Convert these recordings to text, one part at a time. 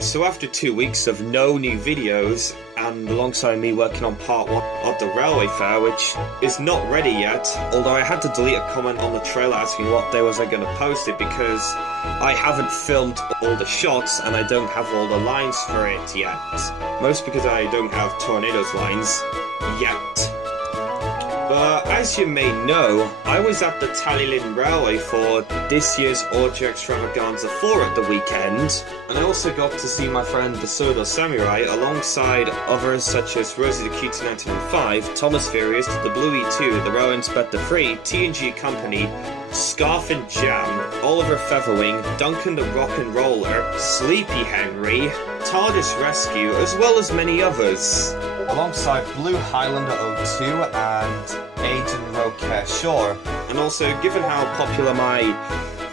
So after 2 weeks of no new videos, and alongside me working on part 1 of the Railway Fair, which is not ready yet, although I had to delete a comment on the trailer asking what day was I going to post it because I haven't filmed all the shots and I don't have all the lines for it yet. Most because I don't have Tornado's lines yet. But as you may know, I was at the Talyllyn Railway for this year's Awdry Extravaganza 4 at the weekend, and I also got to see my friend the Sodor Samurai alongside others such as Rosie the Cutie 1905, Thomas Furious, the Blue E2, the Rowan Inspector 3, T&G Company, Scarf and Jam, Oliver Featherwing, Duncan the Rock and Roller, Sleepy Henry, TARDIS Rescue, as well as many others. Alongside Blue Highlander 02 and Aiden Roquette Shore. And also, given how popular my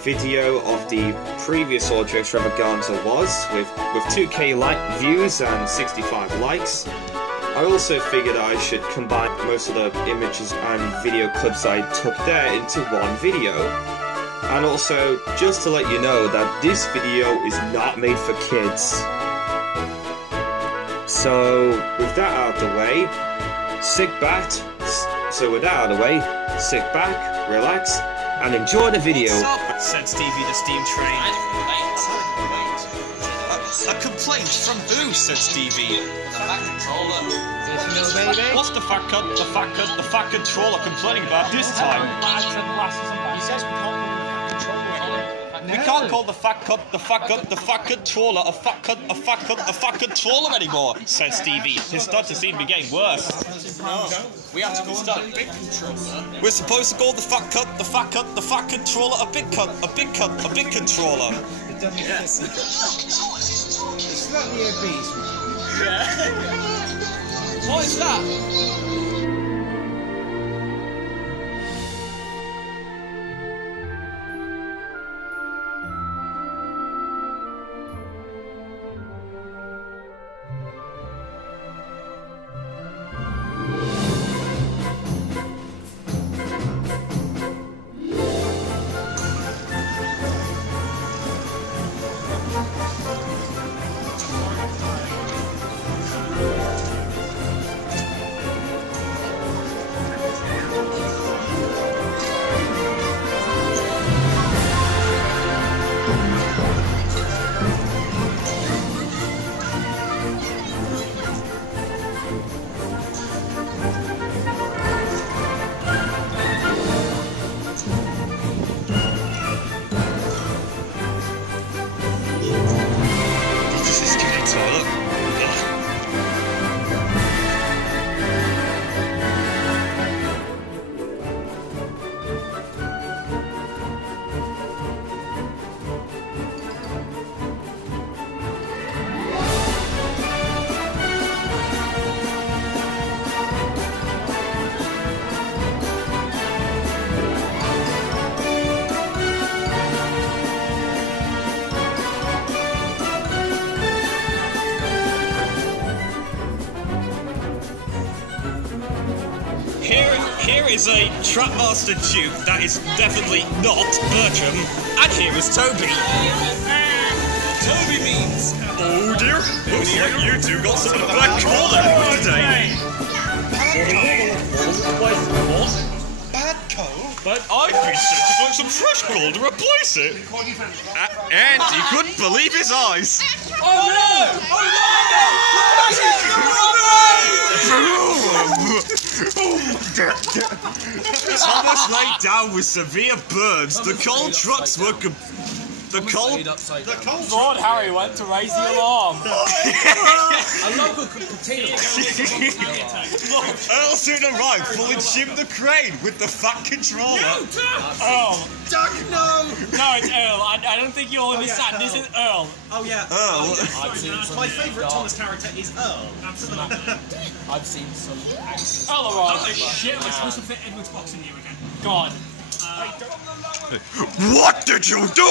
video of the previous Awdry Extravaganza was, with 2K views and 65 likes, I also figured I should combine most of the images and video clips I took there into one video. And also, just to let you know that this video is not made for kids. So, with that out of the way, sit back, relax, and enjoy the video. Said Stevie the steam train. A complaint from who? Said Stevie. The fat controller. What's the fat controller complaining about this time? He says we can't call the fat controller a fat controller anymore, says Stevie. His stutters seem to be getting worse. No, we have to call it a big controller. We're supposed to call the fat controller a big controller. Yes. It's not the obese one. Yeah. What is that? Here is a Trapmaster Duke that is definitely not Bertram, and here is Toby. Toby means... Oh dear, looks like you two got some of the black coal today. Bad coal? But I've been sent to find some fresh coal to replace it. And he couldn't believe his eyes. Oh no! Oh no! Thomas laid down with severe burns. The coal trucks were Lord Harry went to raise the alarm. A local potato. Earl soon arrived, pulling Jim the Crane with the fat controller. Earl. Duck, no! No, it's Earl. I don't think you'll understand. This is Earl. Oh yeah. Earl. My favourite Thomas character is Earl. Absolutely. I've seen some actions. Earl arrived. Oh shit, we're supposed to fit Edward's box in here again. God. What did you do?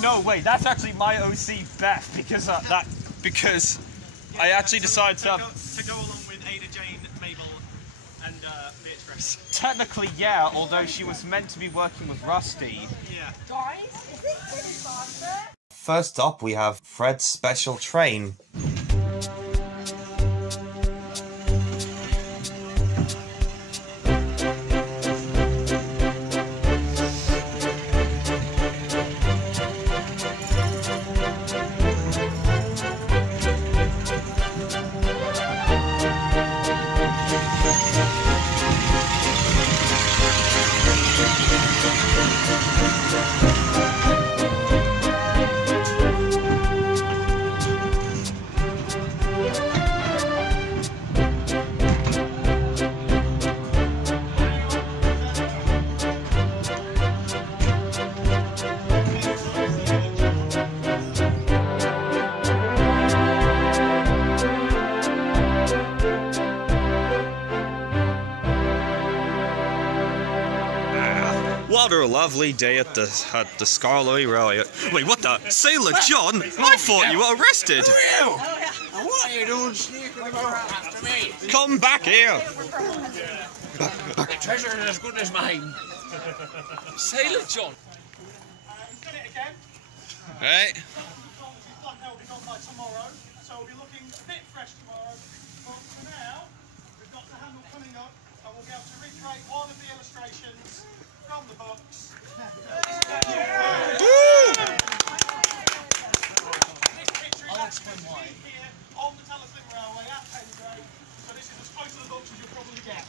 No, wait, that's actually my OC Beth because I actually decided to go along with Ada, Jane, Mabel, and Beatrice. Technically, yeah, although she was meant to be working with Rusty. Yeah. Guys, is this really faster? First up, we have Fred's special train. What a lovely day at the Talyllyn Railway. Wait, what the? Sailor John? I thought you were arrested. What are you doing sneaking about after me? Come back here. Treasure is as good as mine. Sailor John. Right. Tomorrow, so we'll be looking a bit fresh tomorrow. But for now, we've got the handle coming up, and we'll be able to recreate all of the illustrations from the books. This picture is actually here on the Talyllyn Railway at Awdry, so this is as close to the books as you'll probably get.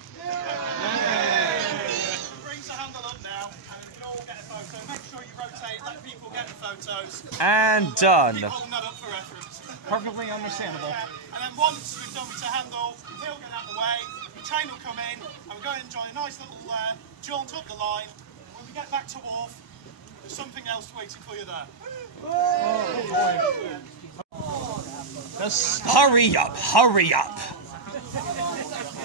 Brings the handle up now, and we can all get a photo. Make sure you rotate, let people get the photos. And done. Keep holding that up for reference. Perfectly understandable. And then once we've done with the handle, he'll get out of the way, the train will come in, and we're going to enjoy a nice little jaunt up the line. When we get back to Wharf, there's something else waiting for you there. Hurry up, hurry up.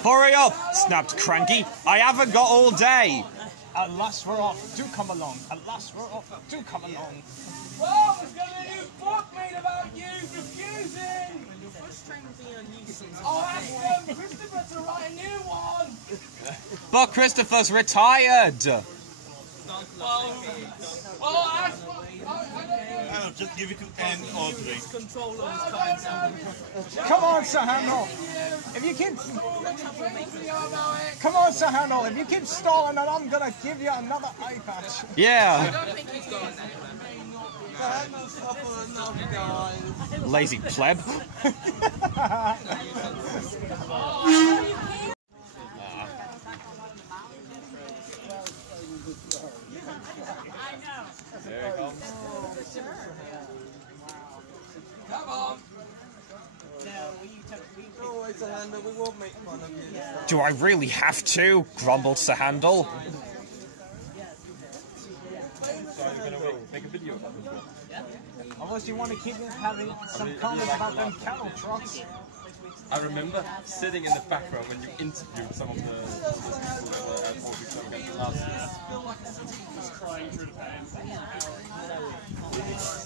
Hurry up, snapped Cranky. I haven't got all day. At last we're off. Do come along. At last we're off. Do come along. Well, there's going to be a new book made about you refusing. I'll ask Christopher to write a new one. But Christopher's retired. Well, I'll ask. I'll just give it to Awdry. Come on, Sir Handel. If you keep... Come on, Sir Handel. If you keep stalling it, I'm going to give you another eye patch. Yeah. Lazy pleb. There it comes. Come on. Always a handle, we won't make fun of you. Do I really have to? Grumbled Sir Handel. Make a video. Unless you want to keep having some comments about them cattle trucks. I remember sitting in the background when you interviewed some of the people at Awdry Extravaganza last year. Crying through the pain.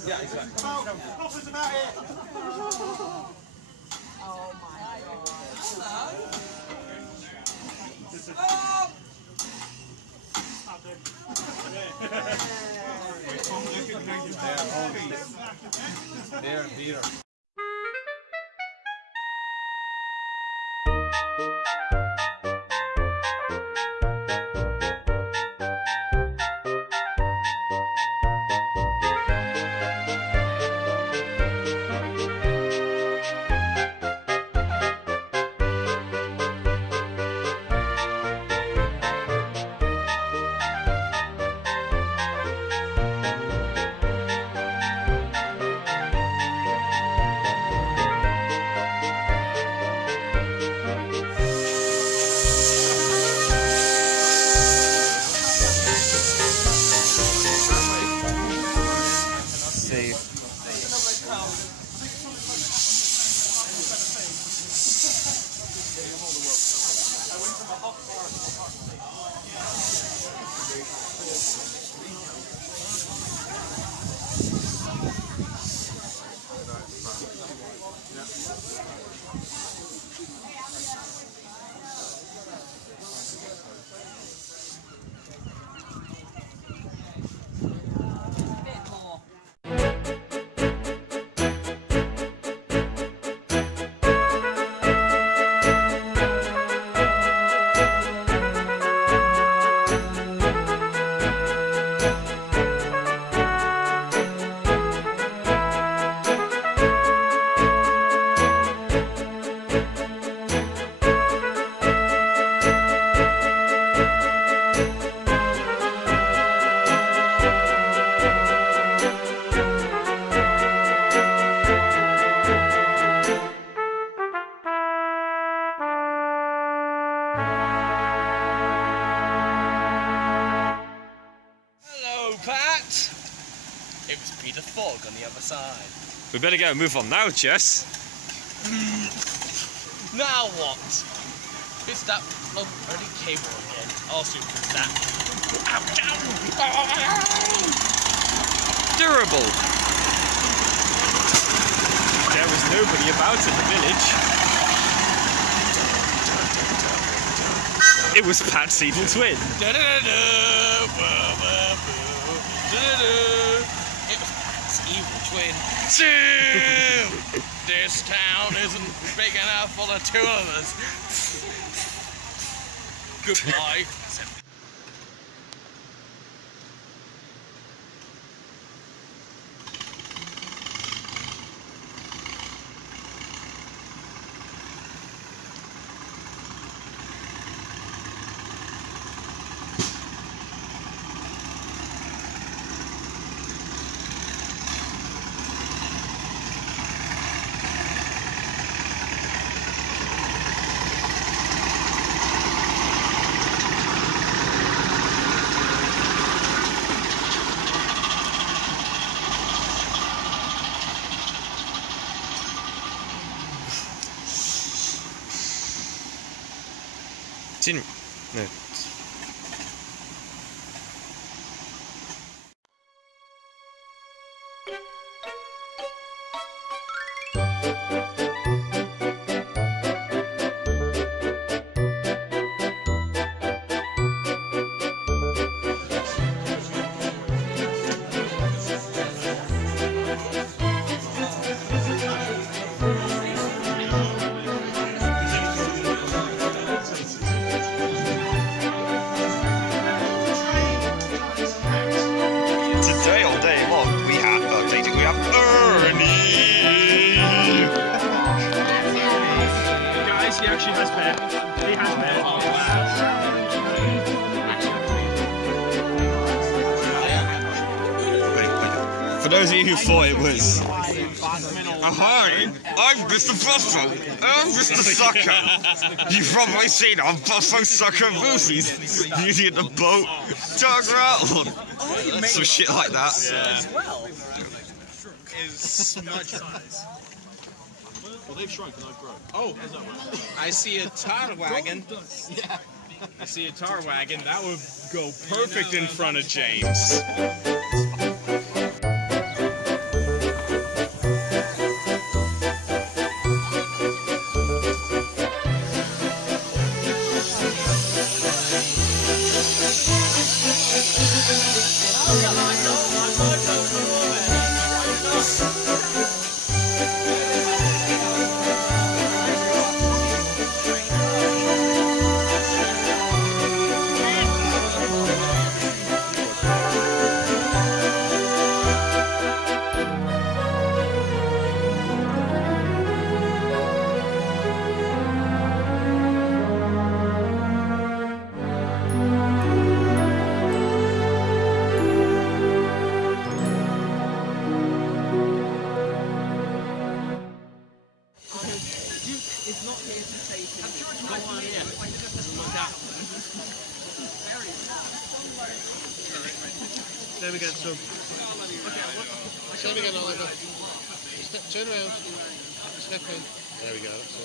Yeah, exactly. Offers about it. Oh my God. There, Peter. fog on the other side. We better go move on now, Jess. Now what? It's that bloody cable again. I'll soon fix that. Durable. There was nobody about in the village. It was Pat's evil twin. It was Pat's evil twin. This town isn't big enough for the two of us. Goodbye. Didn't. No. Today, all day long, we have Ernie. Guys, he actually has bed. He has bed. Oh, For those of you who thought it was, hi, I'm Mr. Buffo. I'm Mr. Sucker. You've probably seen our Buffo Sucker movies using the boat, tug around, some shit like that. Is smudge size. Well, they've shrunk and I've grown. Oh, I see a tar wagon. Yeah. I see a tar wagon. That would go perfect in front of James. There we go, so. Let me get an Oliver. Turn around. Step in. There we go. So.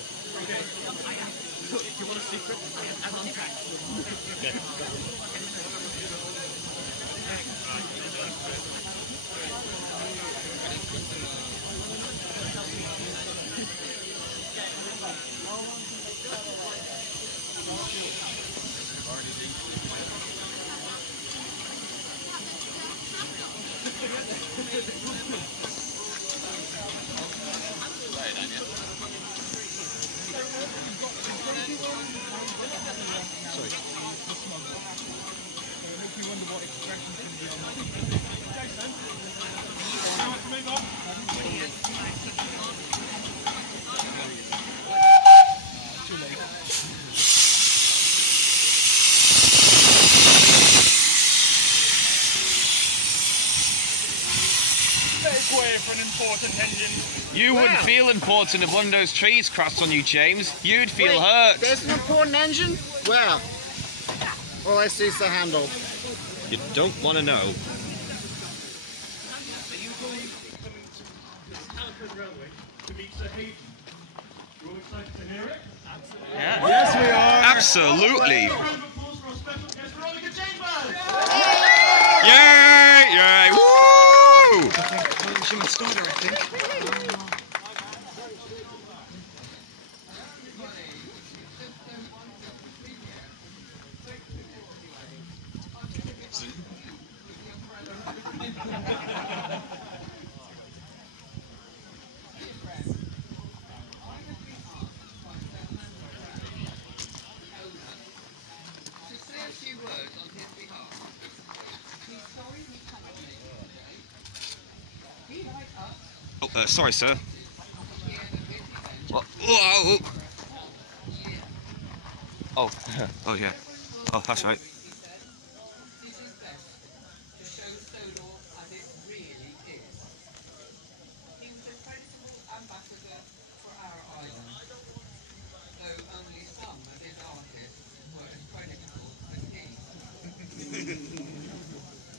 Do you want a secret? I'm on track. Okay. You wouldn't feel important if one of those trees crossed on you, James. You'd feel hurt. There's an important engine? Where? All I see is the handle. You don't want to know. Yeah. Yes, we are. Absolutely. Yay! Yay! Woo! She must start her, I think. Oh, sorry, sir. Oh, oh, oh, yeah. Oh, that's right.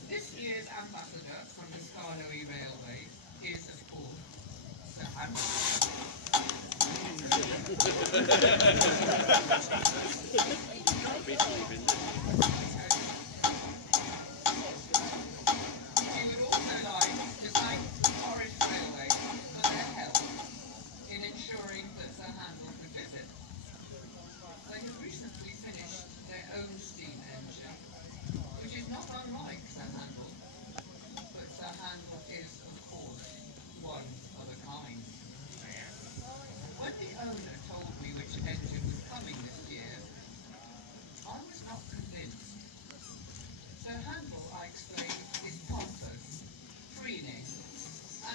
This year's ambassador from the Awdry Railway is, of course, Sir We would also like to thank the Awdry Railway for their help in ensuring that Sir Handel could visit. They have recently finished their own steam engine, which is not unlike Sir Handel, but Sir Handel is, of course, one of a kind. When the owner told me which engine was coming this year, I was not convinced. Sir Handel, I explained, is pompous, preening,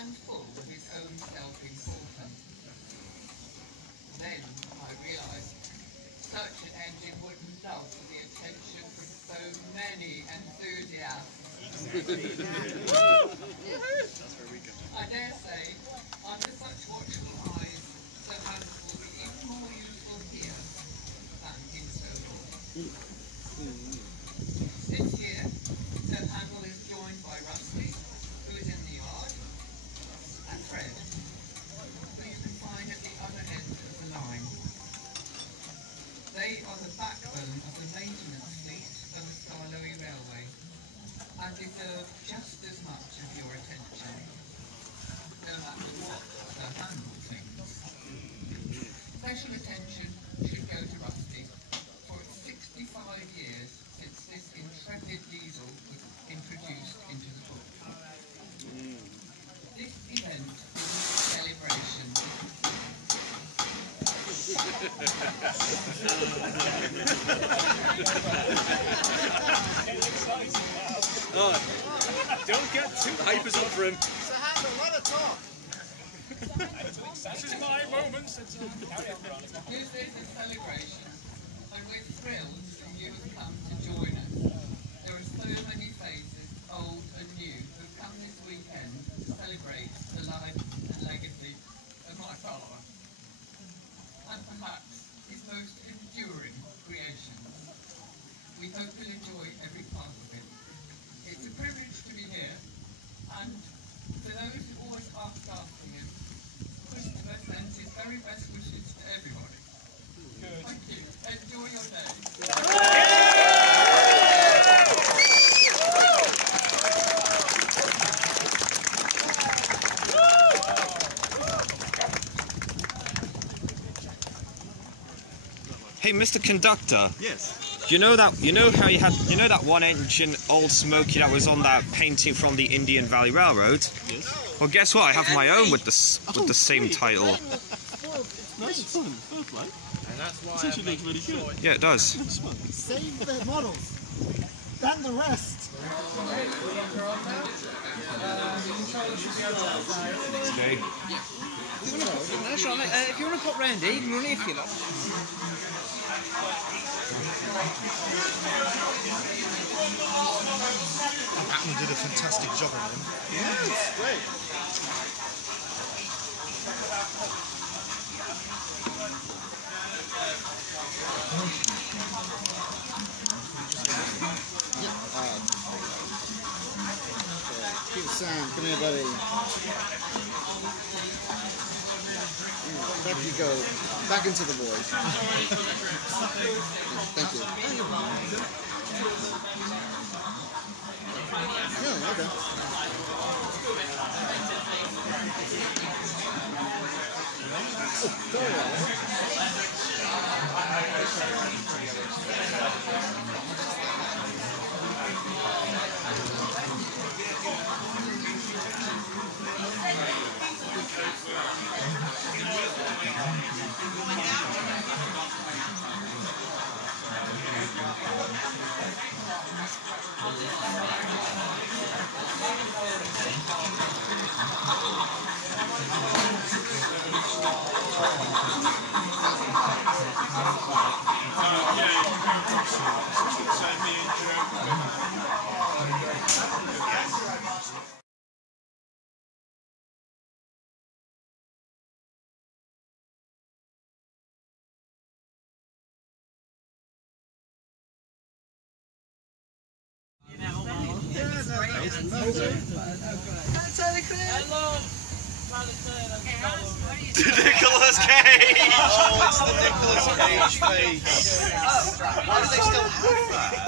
and full of his own self-importance. Then I realised such an engine would love the attention from so many enthusiasts. I dare say, under such watchful eyes, Sir Handel will be even more useful here than in Sodor. This year, Sir Handel is joined by Rusty, who is in the yard, and Fred, who you can find at the other end of the line. They are the backbone of the maintenance fleet of the Awdry Railway and deserve just as much of your attention, no matter what Sir Handel thinks. Special attention should go to Rusty, for it's 65 years since this intrepid diesel was introduced into the book. This event is a celebration. Oh, don't get too hypers up for him. Sir Handel, let her talk. This is my moment. This is a celebration, and we're thrilled that you have come to join us. There are so many faces, old and new, who've come this weekend to celebrate the life and legacy of my father, and perhaps his most enduring creation. We hope you'll enjoy every part of it. It's a privilege to be here, and for those who always ask after him, Christopher sends his very best wishes to everybody. Good. Thank you. Enjoy your day. Hey, Mr. Conductor. Yes. You know how you had, that one engine, Old Smoky, that was on that painting from the Indian Valley Railroad? Yes. Well, guess what? I have my own with the same title. Nice fun. Fair play. And that's why It actually looks really good. Yeah, it does. save the models. Then the rest. Okay. If you want to pop round here, you can run it if you like. Pickman did a fantastic job on him. Yeah, it's great. Sam, come here, buddy. Back you go back into the void. Thank you. Oh, okay. Nicolas Cage! Oh, it's the Nicolas Cage face. Why do they still have that?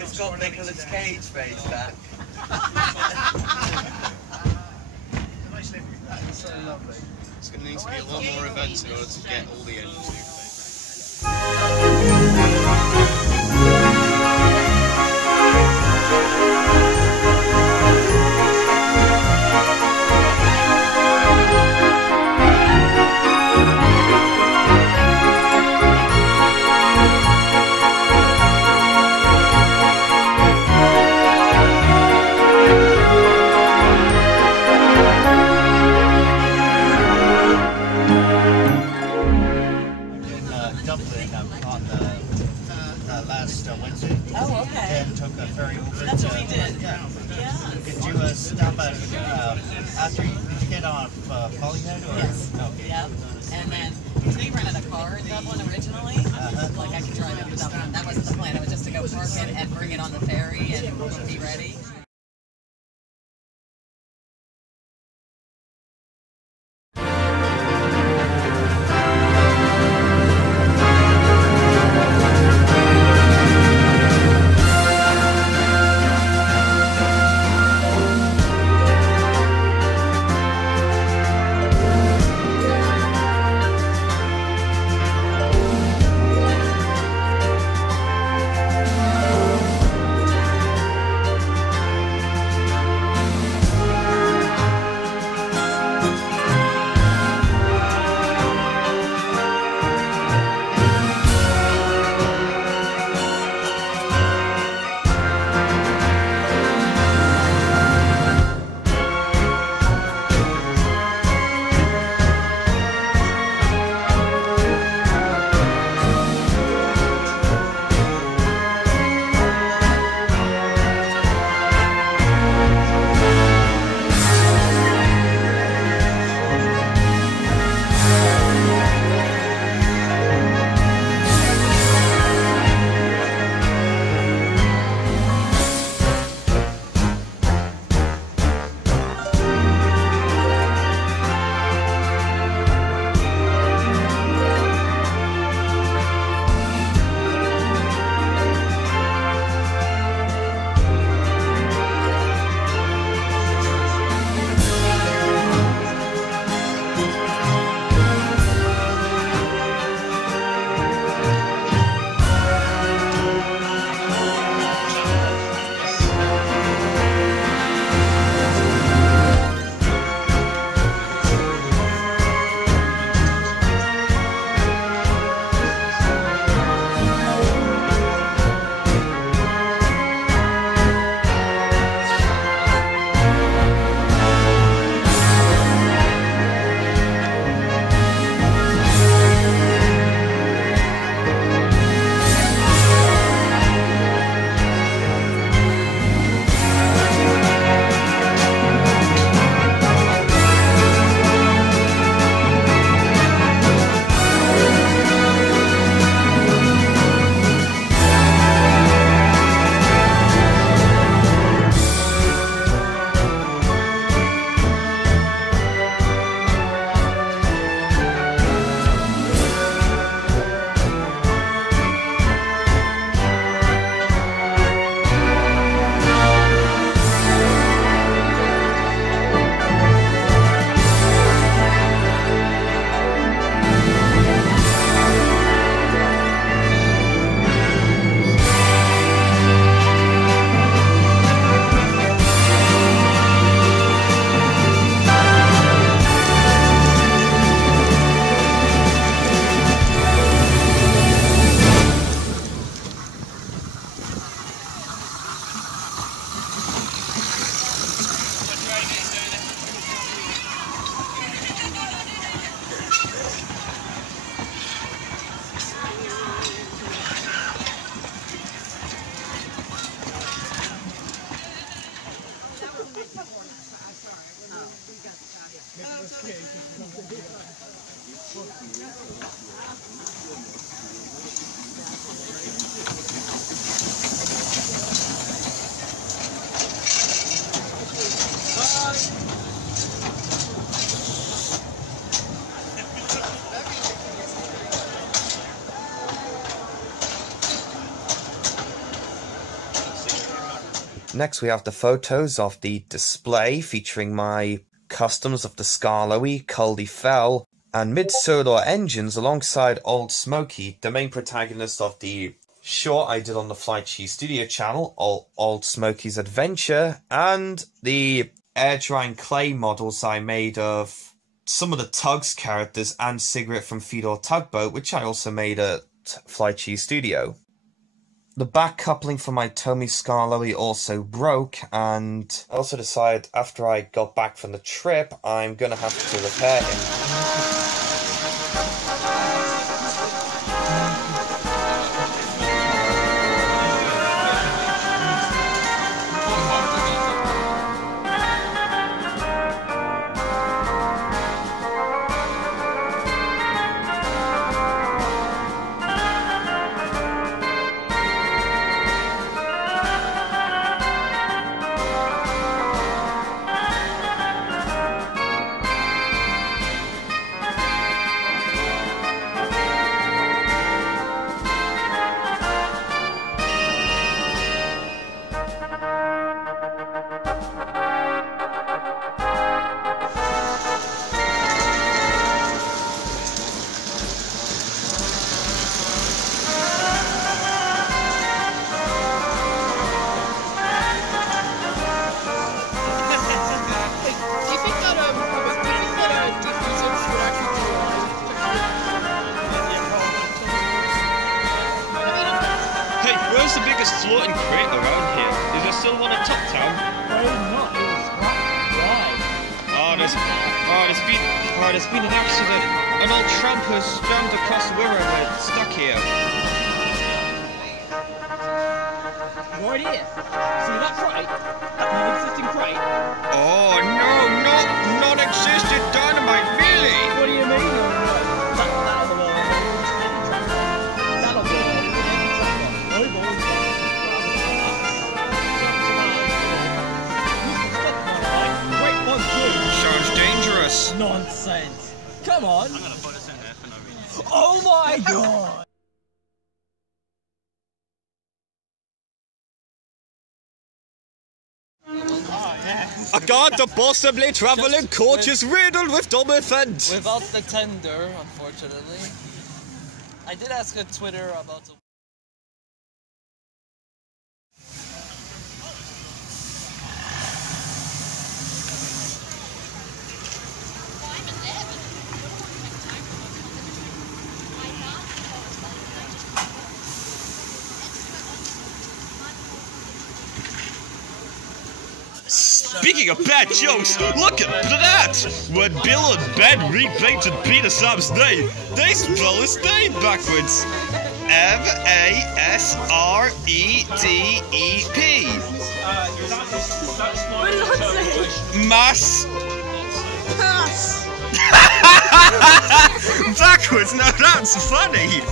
It's got Nicolas Cage face back. That's so lovely. It's going to need to be a lot more events in order to get all the engines. After you get off Polyhead, or? Yes. Okay. Yep. And then we rented a car in Dublin originally. Like I could drive it to Dublin. That wasn't the plan. It was just to go park it and bring it on the ferry and be ready. Next we have the photos of the display featuring my customs of the Skarloey, Callie Fell, and mid-solar engines alongside Old Smokey, the main protagonist of the short I did on the Fly Cheese Studio channel, Old Smokey's Adventure, and the air drying clay models I made of some of the Tugs characters and Cigarette from Fedor Tugboat, which I also made at Fly Cheese Studio. The back coupling for my Tommy Skarloey also broke, and I also decided after I got back from the trip, I'm gonna have to repair him. Floating crate around here. Is there still one at Top Town? not. It was why? There's been an accident. An old tramp has jammed across the river and we're stuck here. Right here. See that crate? That non-existing crate? Oh no, non-existent dynamite, really? What do you mean? That'll be Sounds dangerous. Nonsense. Come on. I'm gonna put us in there for no reason. Oh my god. A god the possibly travelling coach is riddled with dumb offence. Without the tender, unfortunately. I did ask on Twitter about the... Speaking of bad jokes, look at that! When Bill and Ben repainted Peter Sam's name, they spell his name backwards. M-A-S-R-E-D-E-P. Mass. Backwards? Now that's funny!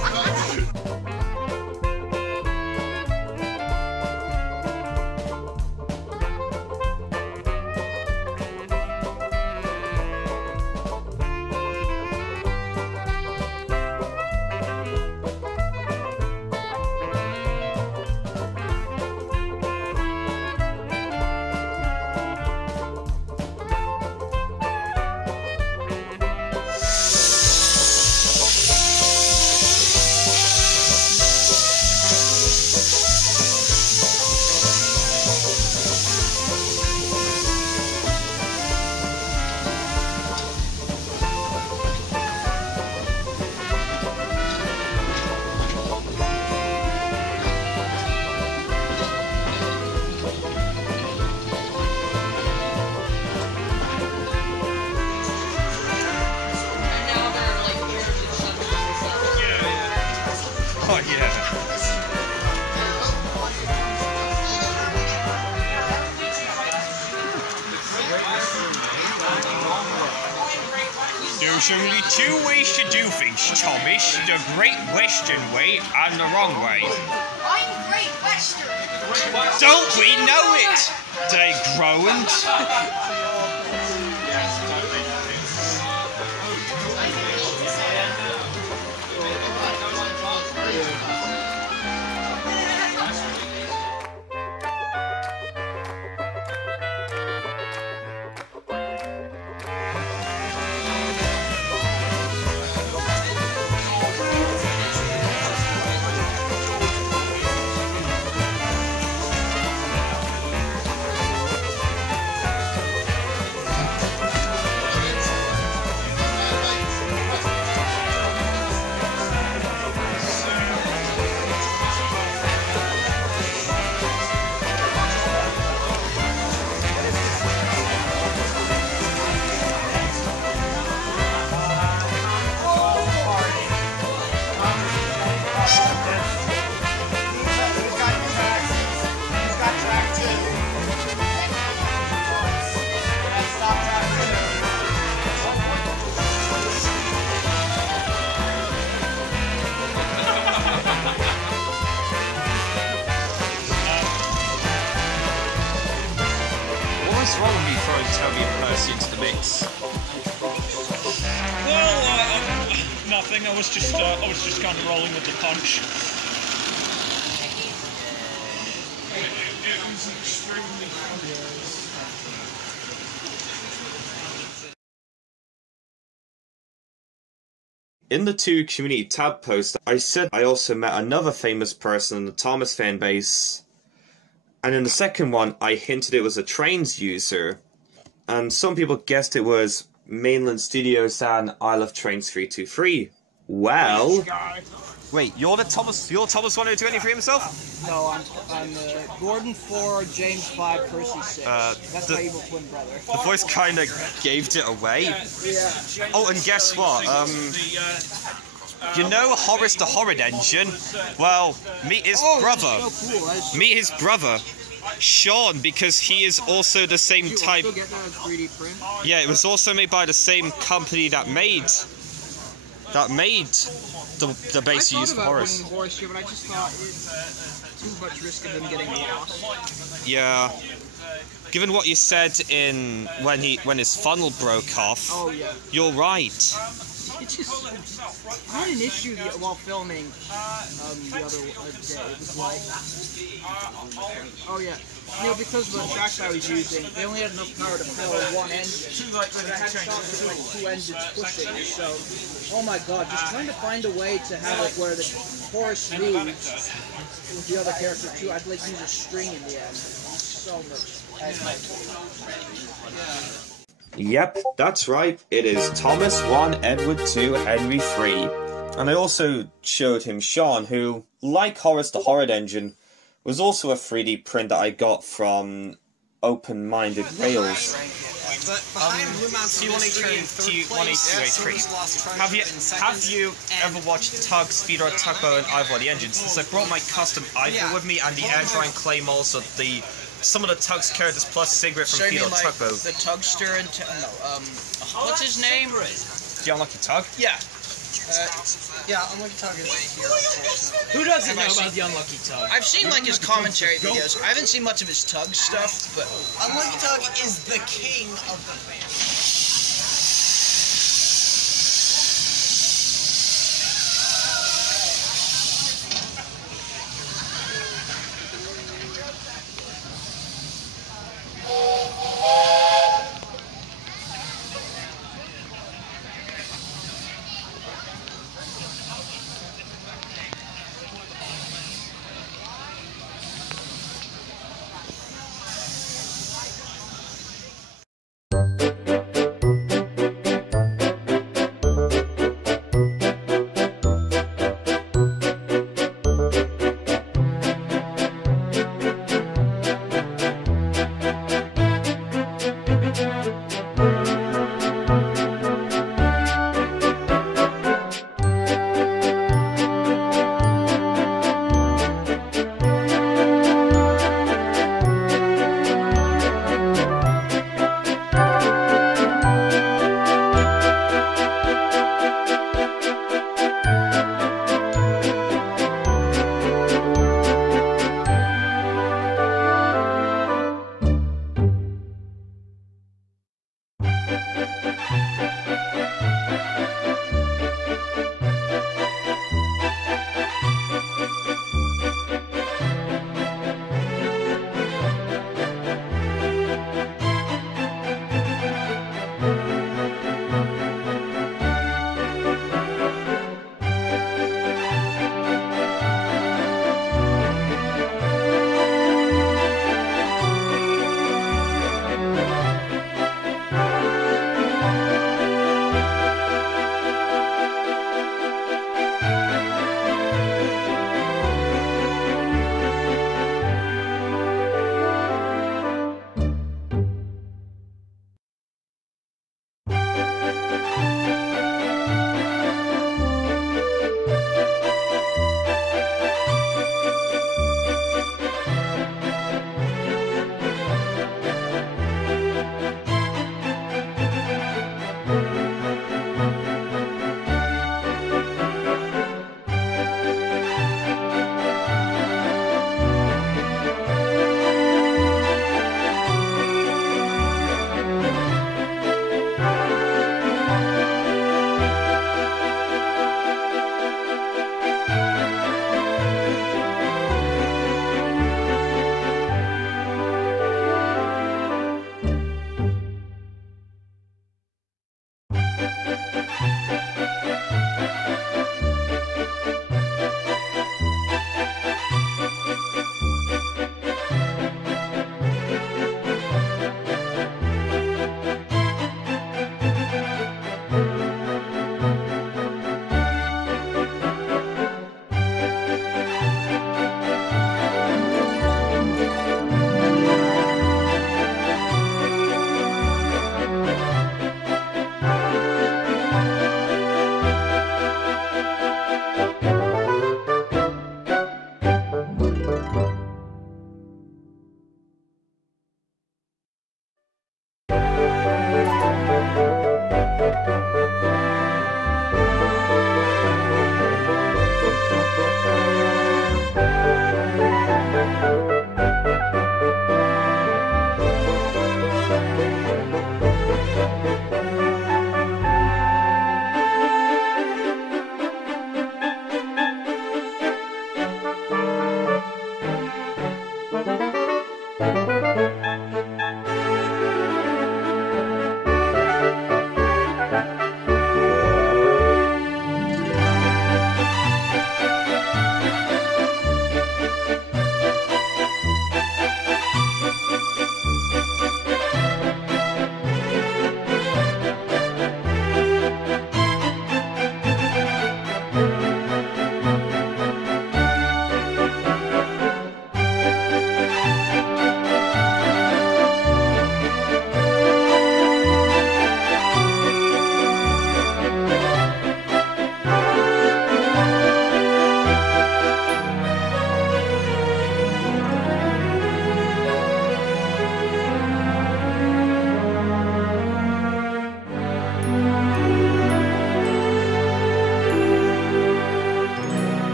There's only two ways to do things, Thomas. The Great Western way and the wrong way. I'm Great Western. Don't we know it? They groaned. What's wrong with me throwing Toby and Percy into the mix? Well, nothing. I was just kind of rolling with the punch. In the 2 community tab post, I said I also met another famous person in the Thomas fanbase. And in the second one, I hinted it was a Trains user. And some people guessed it was Mainland Studios and I Love Trains 323. Well... Wait, you're Thomas 1023 himself? No, I'm Gordon 4, James 5, Percy 6. That's my evil twin brother. The voice kind of gave it away. Yeah. Oh, and guess what? You know Horace the Horrid Engine? Well, meet his brother. So cool. Meet his brother, Sean, because he is also the same type. Get that on 3D print? Yeah, it was also made by the same company that made the base you use for Horace. Horace here, but I just thought it's too much risk of him getting lost. Yeah. Given what you said in when his funnel broke off, you're right. It's just, I had an issue while filming the other day. It was like, because of the tracks I was using, they only had enough power to power one engine. But I had shots with like 2 engines pushing, so, oh my god, just trying to find a way to have it where the chorus moves with the other character too. I'd like use a string in the end. So much. Yep, that's right. It is Thomas 1, Edward 2, Henry 3. And I also showed him Sean, who, like Horace the Horrid Engine, was also a 3D print that I got from Open-Minded Rails. T18283. Have you ever watched Tug, Speeder, Tugboat, and Ivor the Engines? Since I brought my custom Ivor with me and the air drying clay molds of some of the Tug's characters plus Sigrid from Speeder Tugboat. The Tugster and what's his name? The Unlucky Tug? Yeah. Unlucky Tug is here. Who doesn't know about the Unlucky Tug? I've seen like his commentary videos. I haven't seen much of his Tug stuff, but Unlucky Tug is the king of the band.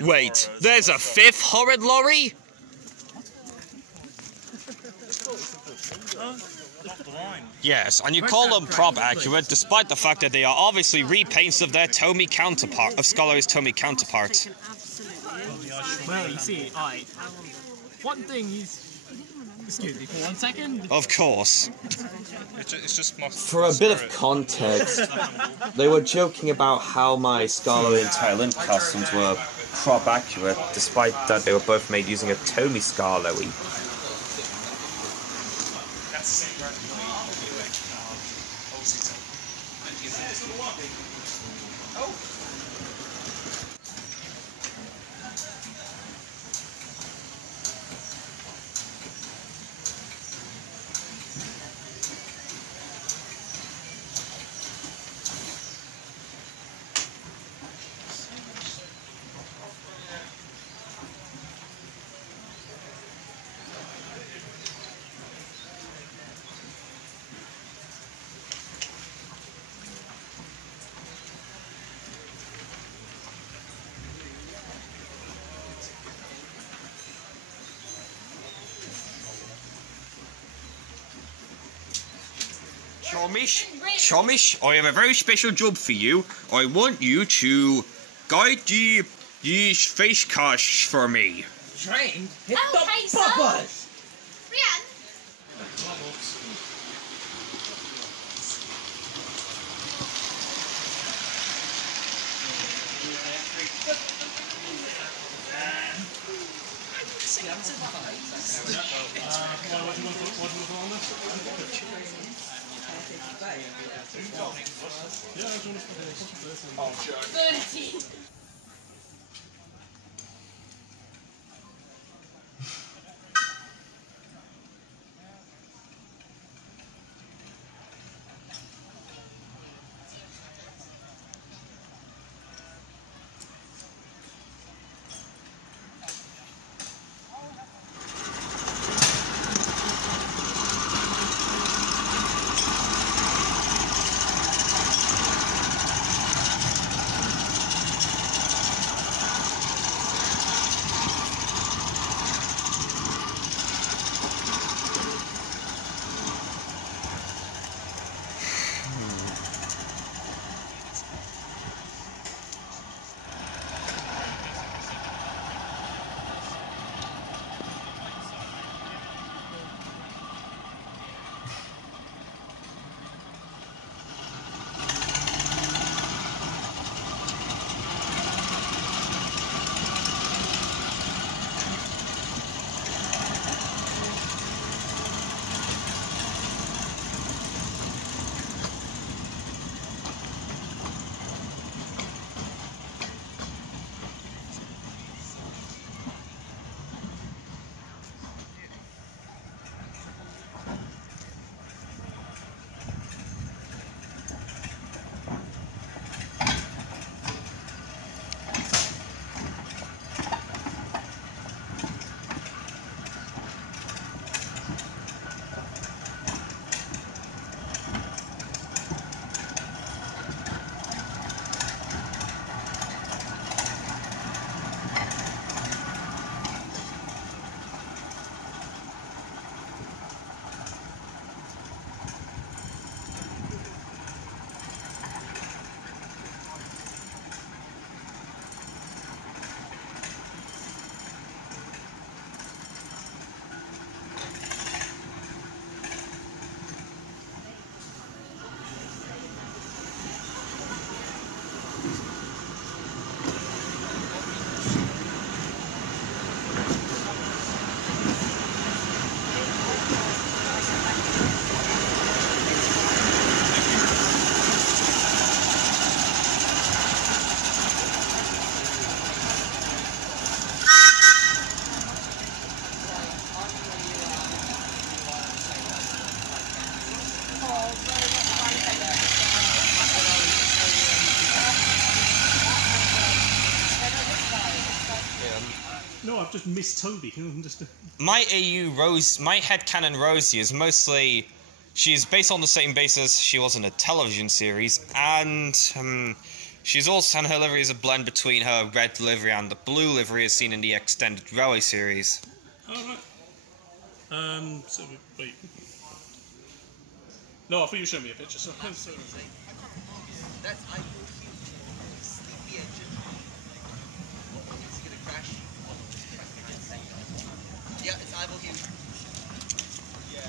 Wait, there's a fifth horrid lorry? Yes, and you call them prop accurate despite the fact that they are obviously repaints of their Tomy counterpart, of Scholar's Tomy counterpart. Well, you see, one thing is... Excuse me for 1 second. Of course. It's just my For a bit of context, they were joking about how my Scholar and Talyllyn costumes were prop accurate, despite that they were both made using a Tomy Scarlowy. Thomas, I have a very special job for you. I want you to guide these face casts for me. Trained? Hit Okay, the poppers! Brienne? No, I've just missed Toby. My headcanon Rosie is mostly... She's based on the same basis she was in a television series, and she's also... And her livery is a blend between her red livery and the blue livery as seen in the extended Railway series. Oh, right. So, wait. No, I thought you showed me a picture, so... That's sleepy engine. Is it gonna crash? Yeah, it's IvattBlue. Yeah.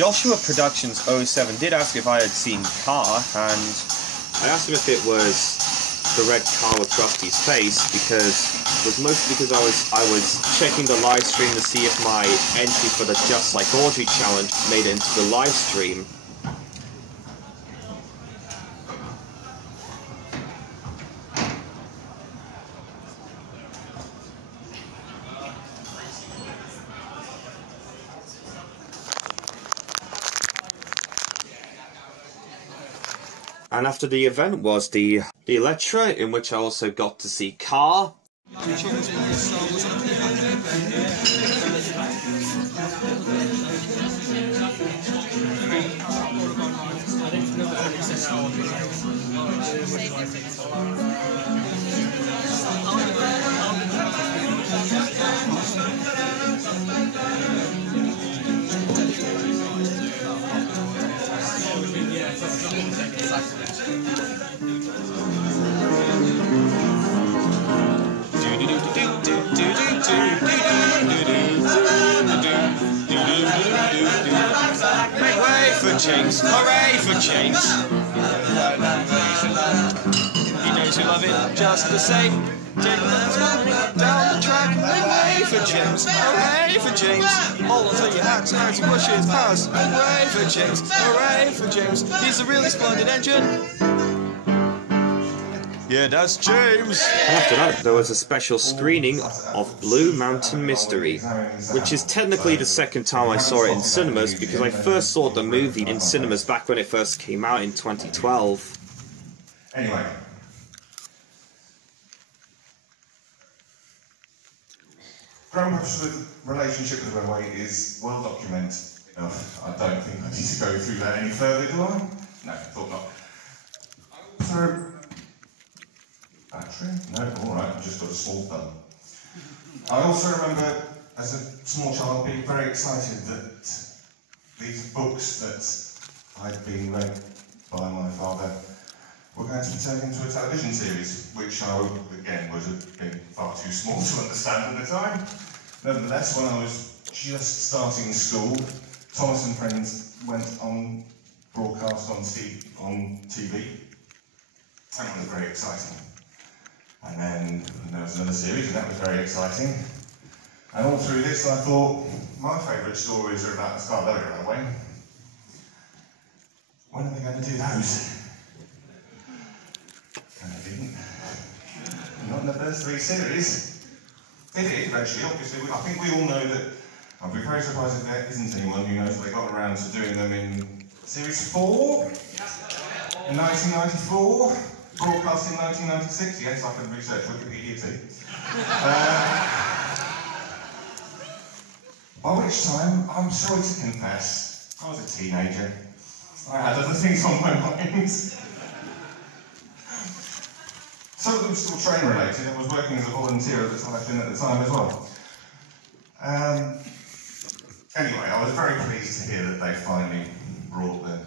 Joshua Productions 07 did ask if I had seen Car, and I asked him if it was the red car with Rusty's face, because it was mostly because I was checking the live stream to see if my entry for the Just Like Awdry challenge made it into the live stream. And after the event was the Electra, in which I also got to see Car. James, hooray for James! He knows we love it just the same. Down the track, hooray for James, hooray for James! Hold on to your hats as he pushes past. Hooray for James, hooray for James! He's a really splendid engine. Yeah, that's James! And after that, there was a special screening of Blue Mountain Mystery, which is technically the second time I saw it in cinemas, because I first saw the movie in cinemas back when it first came out in 2012. Anyway. Grandpa's relationship with the railway is well documented enough. I don't think I need to go through that any further, do I? No, I thought not. So, battery? No, alright, I've just got a small thumb. I also remember, as a small child, being very excited that these books that I'd been read by my father were going to be turned into a television series, which I, again, would have been far too small to understand at the time. Nevertheless, when I was just starting school, Thomas and Friends went on broadcast on TV, and it was very exciting. And then there was another series, and that was very exciting. And all through this, I thought, my favourite stories are about the Talyllyn Railway. When are they going to do those? And they didn't. Not in the first three series. They did, eventually, obviously. I think we all know that. I'd be very surprised if there isn't anyone who knows they got around to doing them in Series 4, in 1994. Broadcast in 1996, yes, I can research Wikipedia too. By which time, I'm sorry to confess, I was a teenager. I had other things on my mind. Some of them still train related. I was working as a volunteer at the Talyllyn at the time as well. Anyway, I was very pleased to hear that they finally brought the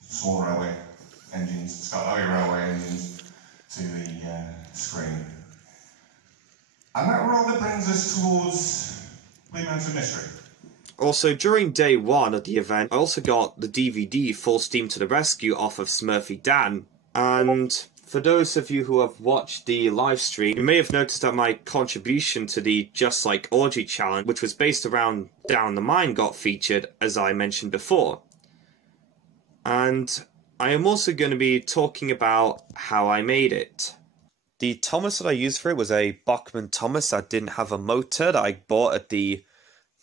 small railway engines, Sky Railway engines, to the screen. And that rather brings us towards Blue Mountain Mystery. Also, during day one of the event, I also got the DVD Full Steam to the Rescue off of Smurfy Dan. And for those of you who have watched the live stream, you may have noticed that my contribution to the Just Like Awdry challenge, which was based around Down the Mine, got featured, as I mentioned before. And I am also going to be talking about how I made it. The Thomas that I used for it was a Bachmann Thomas that didn't have a motor that I bought at the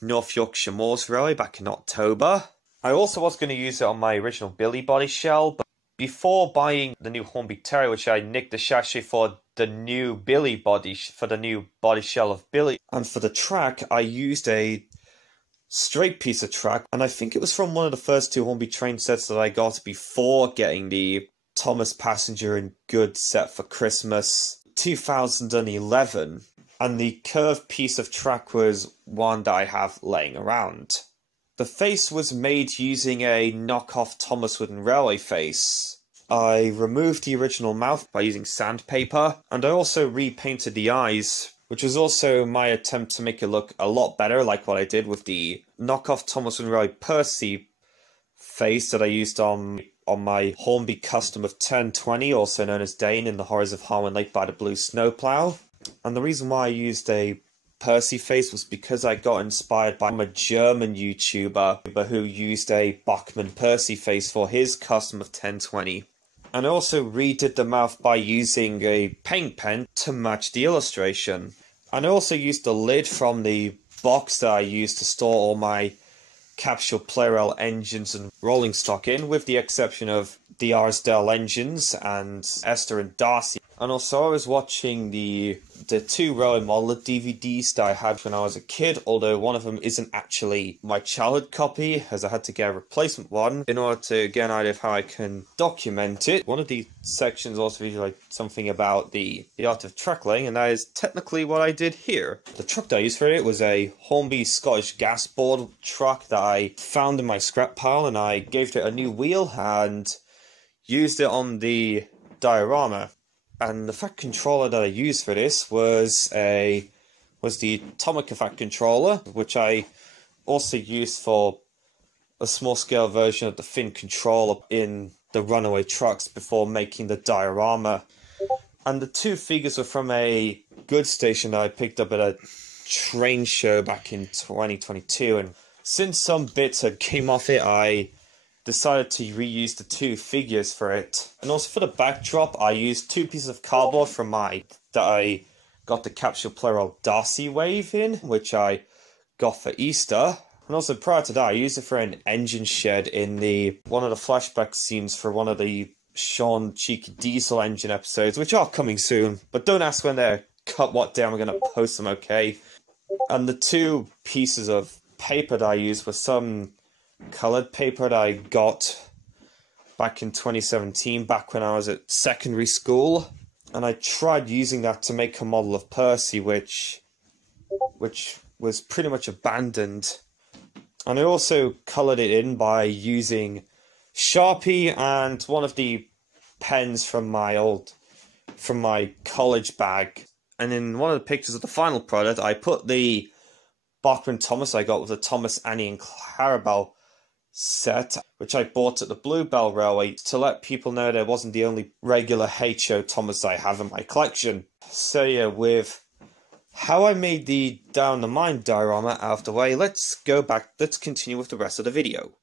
North Yorkshire Moors Railway back in October. I also was going to use it on my original Billy body shell, but before buying the new Hornby Terrier, which I nicked the chassis for the new Billy body, for the new body shell of Billy, and for the track, I used a straight piece of track, and I think it was from one of the first two Hornby train sets that I got before getting the Thomas Passenger in good set for Christmas 2011, and the curved piece of track was one that I have laying around. The face was made using a knockoff Thomas Wooden Railway face. I removed the original mouth by using sandpaper, and I also repainted the eyes, which was also my attempt to make it look a lot better, like what I did with the knockoff Thomas Wooden Railway Percy face that I used on my Hornby Custom of Turn 20, also known as Dane, in the Horrors of Harwin Lake by the Blue Snowplow. And the reason why I used a Percy face was because I got inspired by a German YouTuber who used a Bachmann Percy face for his custom of 1020. And I also redid the mouth by using a paint pen to match the illustration. And I also used the lid from the box that I used to store all my capsule Playrel engines and rolling stock in, with the exception of the Arsdale engines and Esther and Darcy. And also I was watching the two Railway Modeler DVDs that I had when I was a kid, although one of them isn't actually my childhood copy, as I had to get a replacement one in order to get an idea of how I can document it. One of these sections also features like something about the art of truck laying, and that is technically what I did here. The truck that I used for it was a Hornby Scottish gas board truck that I found in my scrap pile, and I gave it a new wheel and used it on the diorama. And the effect controller that I used for this was the Atomic effect controller, which I also used for a small scale version of the Fin controller in the runaway trucks before making the diorama. And the two figures were from a goods station that I picked up at a train show back in 2022, and since some bits had came off it, I decided to reuse the two figures for it. And also for the backdrop, I used two pieces of cardboard from that I got the capsule Playrel Darcy wave in, which I got for Easter. And also prior to that, I used it for an engine shed in one of the flashback scenes for one of the Sean Cheeky Diesel engine episodes, which are coming soon, but don't ask when they're cut what day I'm going to post them, okay? And the two pieces of paper that I used were some coloured paper that I got back in 2017, back when I was at secondary school, and I tried using that to make a model of Percy, which was pretty much abandoned. And I also coloured it in by using Sharpie and one of the pens from my college bag. And in one of the pictures of the final product, I put the Bachmann Thomas I got with the Thomas, Annie and Clarabelle set, which I bought at the Bluebell Railway to let people know that it wasn't the only regular HO Thomas I have in my collection. So yeah, with how I made the Down the Mine diorama out of the way, let's continue with the rest of the video.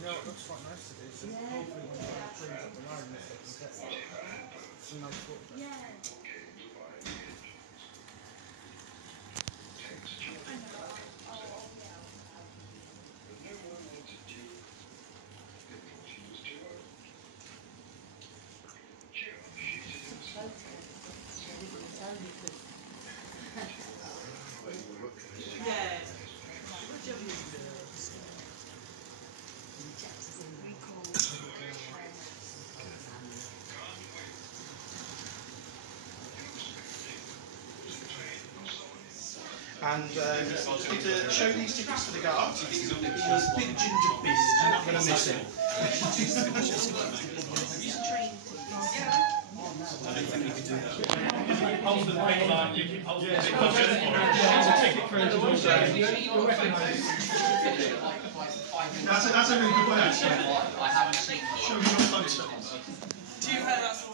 No, it looks quite nice to do. So hopefully when the trees up the line, they can get some nice photographs. and just need to show these tickets to the guards. He's a big ginger beast, you're not going to miss him. That's a really good one, actually. Show me your close-ups. Do you have that?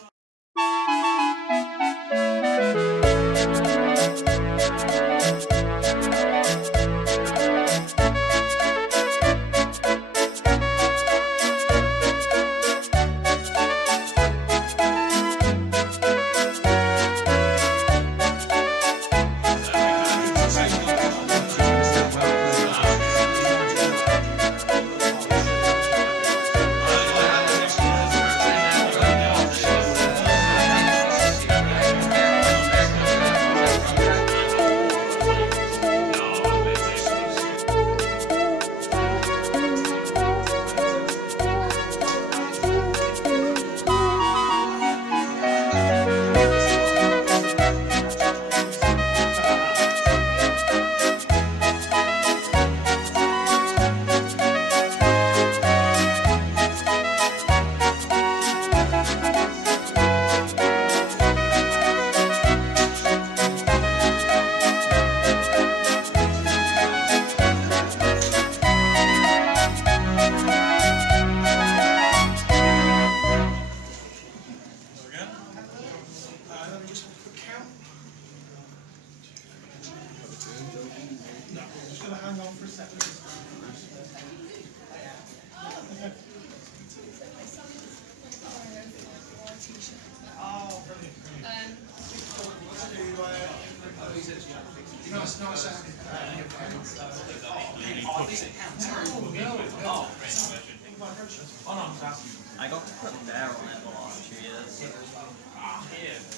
I got to put bear on it the last 2 years.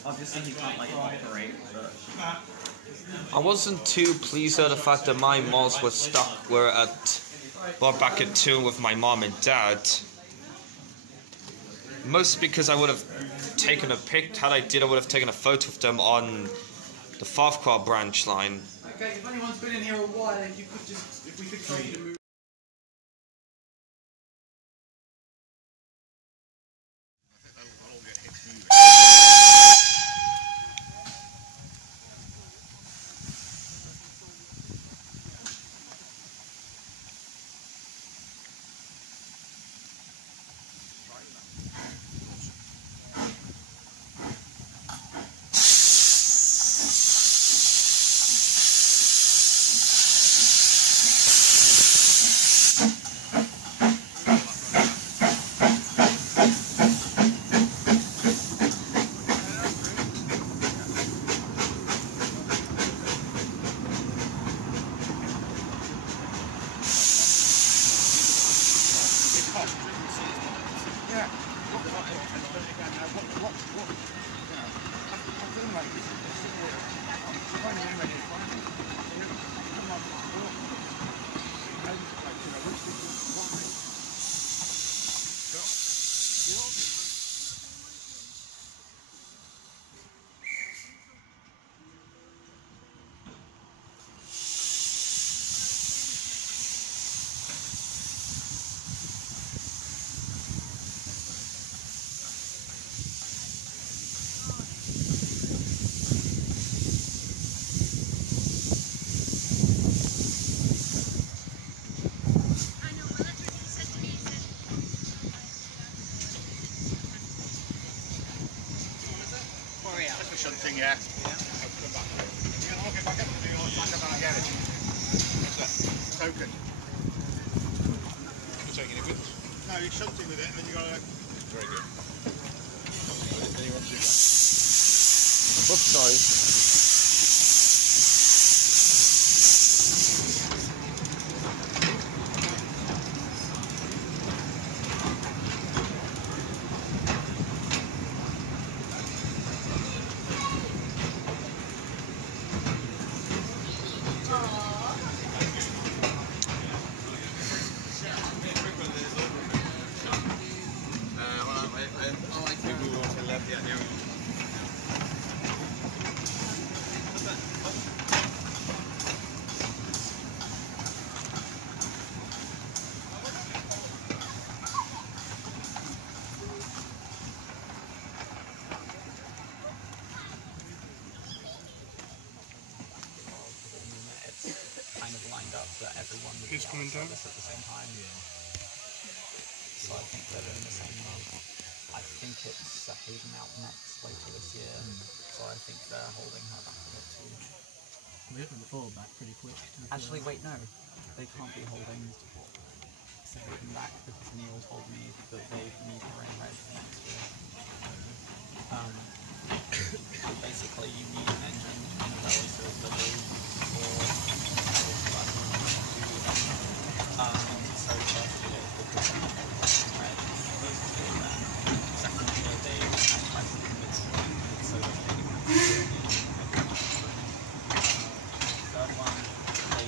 Obviously he can't like operate, but... I wasn't too pleased at the fact that my mods were brought back at 2 with my mom and dad. Mostly because I would have taken a pic, I would have taken a photo of them on the Farquhar branch line. Okay, if anyone's been in here a while, if we could tell you to move. Shunting, yeah. I'll get back up and do your back up and get it. What's that? Token. You're taking it with us? No, you're shunting with it and then you got to... Very good. Then you want to do that. Whoops, sorry. everyone would Who's coming down? at the same time. So I think they're in the same month. I think it's Haven out next later this year, so I think they're holding her back a bit too. We opened the fall back pretty quick. Actually, wait, no. They can't be holding Haven back because Neil told me that they need her in red for next year. Basically, you need an engine and a relative delivery for so first year because they have red. Second year, they tried to convince me so that they can have third one, they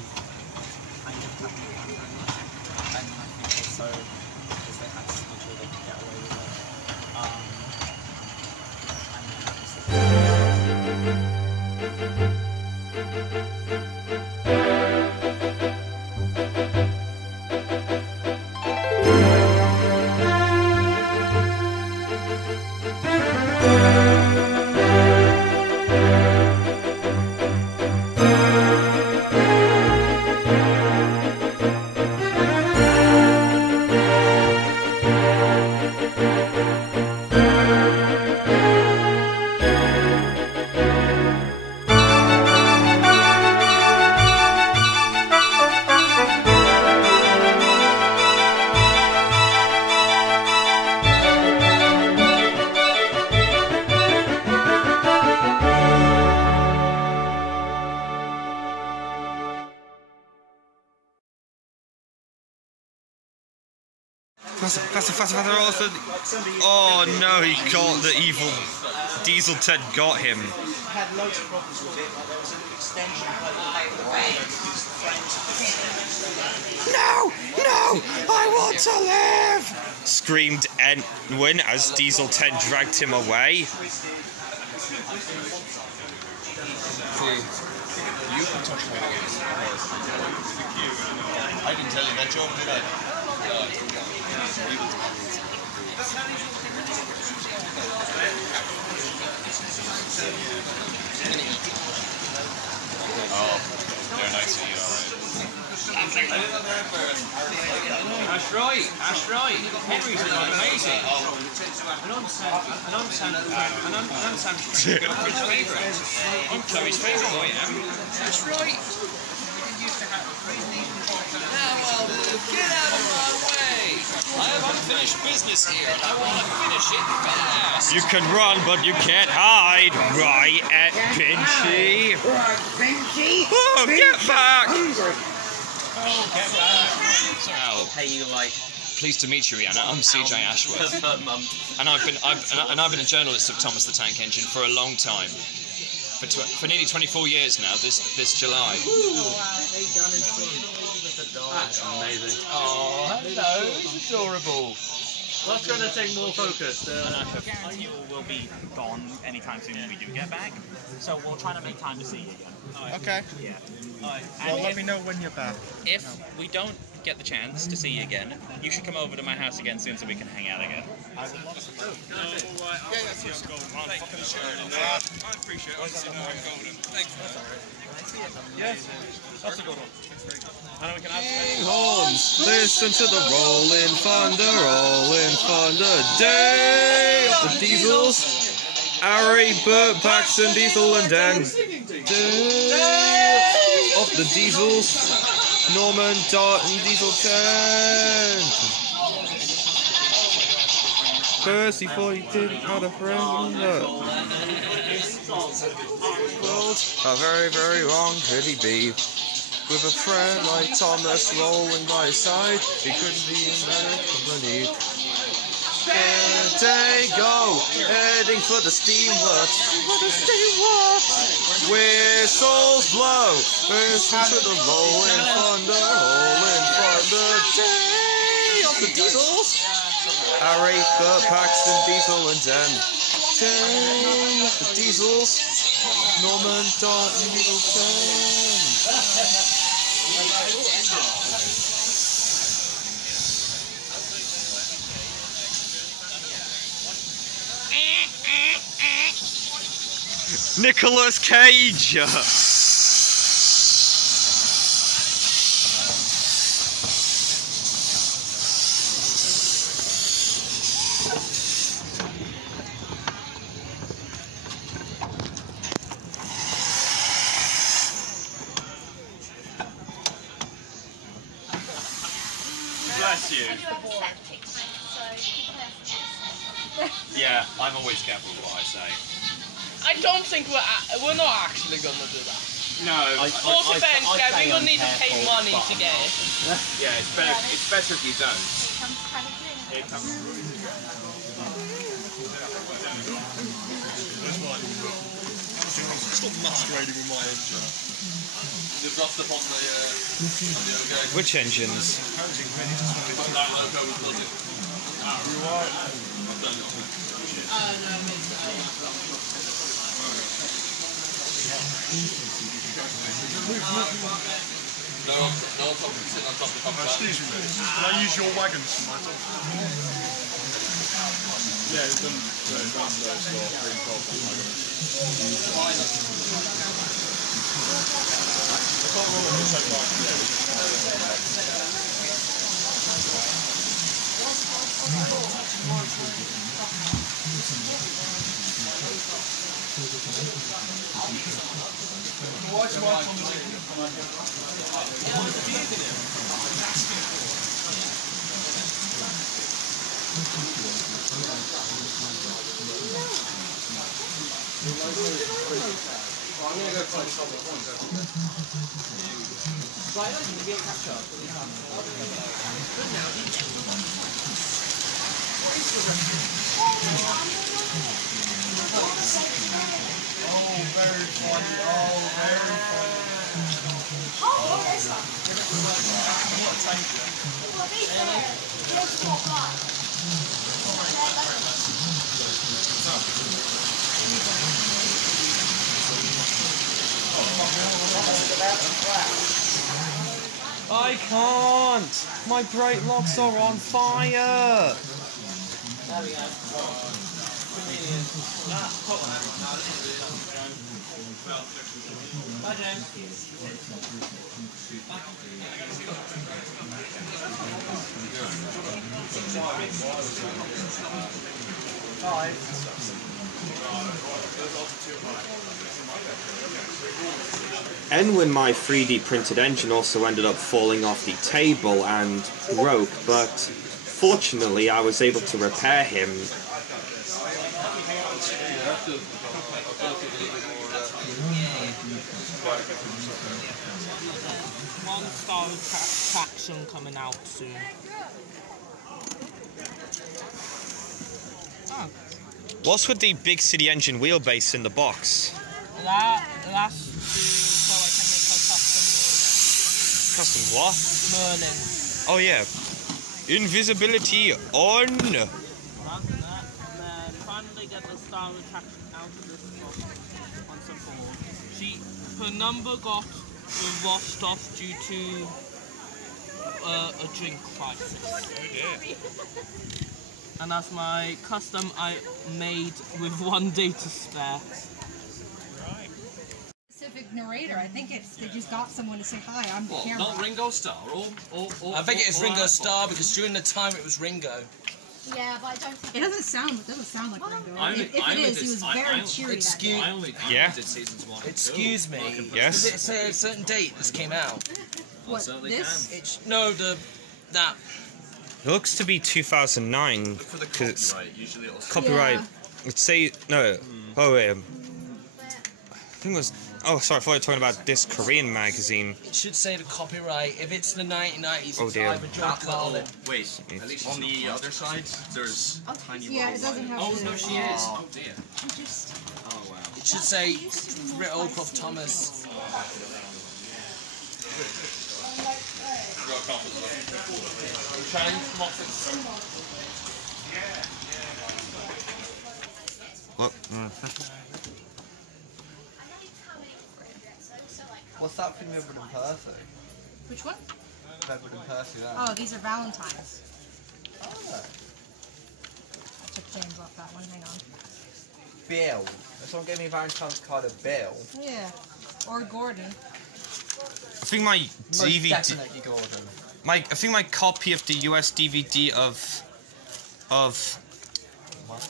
kind of have me and I think also because they had to make sure they could get away with it. Faster, oh no, he got the evil Diesel Ted got him. Had loads of problems with it, like there was an extension No, I want to live! Screamed Edwin as Diesel Ted dragged him away. You can touch me again. I didn't tell you that joke, did I? Oh, they're nice to eat, alright. That's right. Henry's amazing. And I'm Sam's favourite. I'm Chloe's favourite, I am. That's right. Now, get out of my way! I have unfinished business here, and I want to finish it fast! You can run, but you can't hide. Right at Pinchy. Pinchy? Oh, get back! Oh, get back! So, hey, you pleased to meet you, Rihanna. I'm CJ Ashworth, and I've been a journalist of Thomas the Tank Engine for a long time. For nearly 24 years now, this July. That's amazing. Oh, hello. It's adorable. What's going to take more focus? I guarantee you will be gone anytime soon when we do get back. So we'll try to make time to see you again. Okay. Yeah. Well, let me know when you're back. If we don't get the chance to see you again, you should come over to my house again soon so we can hang out again. I would love to. I appreciate it. Yes, that's a good one. And we can have horns, listen to the rolling thunder, day of the Diesels. Harry, Bert, Paxton, Diesel and Dan. Day of the Diesels. Norman, Dart and Diesel 10. Percy thought he didn't have a friend. How very, very wrong could he be? With a friend like Thomas rolling by his side, he couldn't be in better company. There they go, heading for the steamworks. Whistles blow, listen to the rolling thunder, day of the Diesels. Harry, Bert, Paxton, Diesel and Dan. Day of the Diesels. Norman, Dart and Diesel 10. Nicolas Cage. Yeah, I'm always careful with what I say. I don't think we're not actually gonna do that. No. All depends, guys. We will need to pay money to get it. Yeah, it's better if you don't. Here it comes. Stop masquerading with my engine. You've dropped up on the okay. Which engines? Put that logo with nothing. No, top sitting on top of the pump. Excuse me, can I use your wagons for my top? Yeah, it's done those for I'm going to go find some points. So I don't think we'll catch up. Oh, very funny. Oh, very funny. Oh, what is that? What a tank, Well, these are just walk by. I can't! My brake locks are on fire! There we go. Bye, James. Bye. And when my 3D printed engine also ended up falling off the table and broke, but fortunately I was able to repair him. One-star traction coming out soon. Oh. What's with the big city engine wheelbase in the box? That's so I can make a Custom what? Merlin. Oh yeah. Invisibility on! And then finally get the star retraction out of this box once and for all. Her number got washed off due to a drink crisis. Oh dear. And that's my custom I made with 1 day to spare. Specific narrator. I think they just got someone to say hi. I'm the camera. Not Ringo Starr, I think it is Ringo Starr because during the time it was Ringo. Yeah, but I don't think it doesn't sound like Ringo. If it is, he was very cheery that day. Yeah. Excuse me. Yes. Does it say a certain date this came out? What, this? No, that. It looks to be 2009 because it's copyright. It say no. Oh wait. I think it was. Oh, sorry. I thought you were talking about this Korean magazine. It should say the copyright. If it's the 1990s, Oh dear. Wait, at least on the other side, there's a tiny Yeah, it doesn't have Oh, to. no, she is. Oh, dear. Oh, wow. It should say Ritolkov Thomas. What? What's that thing with Edward and Percy? Which one? Edward and Percy, that. Oh, these are Valentines. Oh. I took James off that one. Hang on. Bill. If someone gave me a Valentine's card of Bill. Yeah. Or Gordon. I think my Most DVD. definitely Gordon. I think my copy of the US DVD of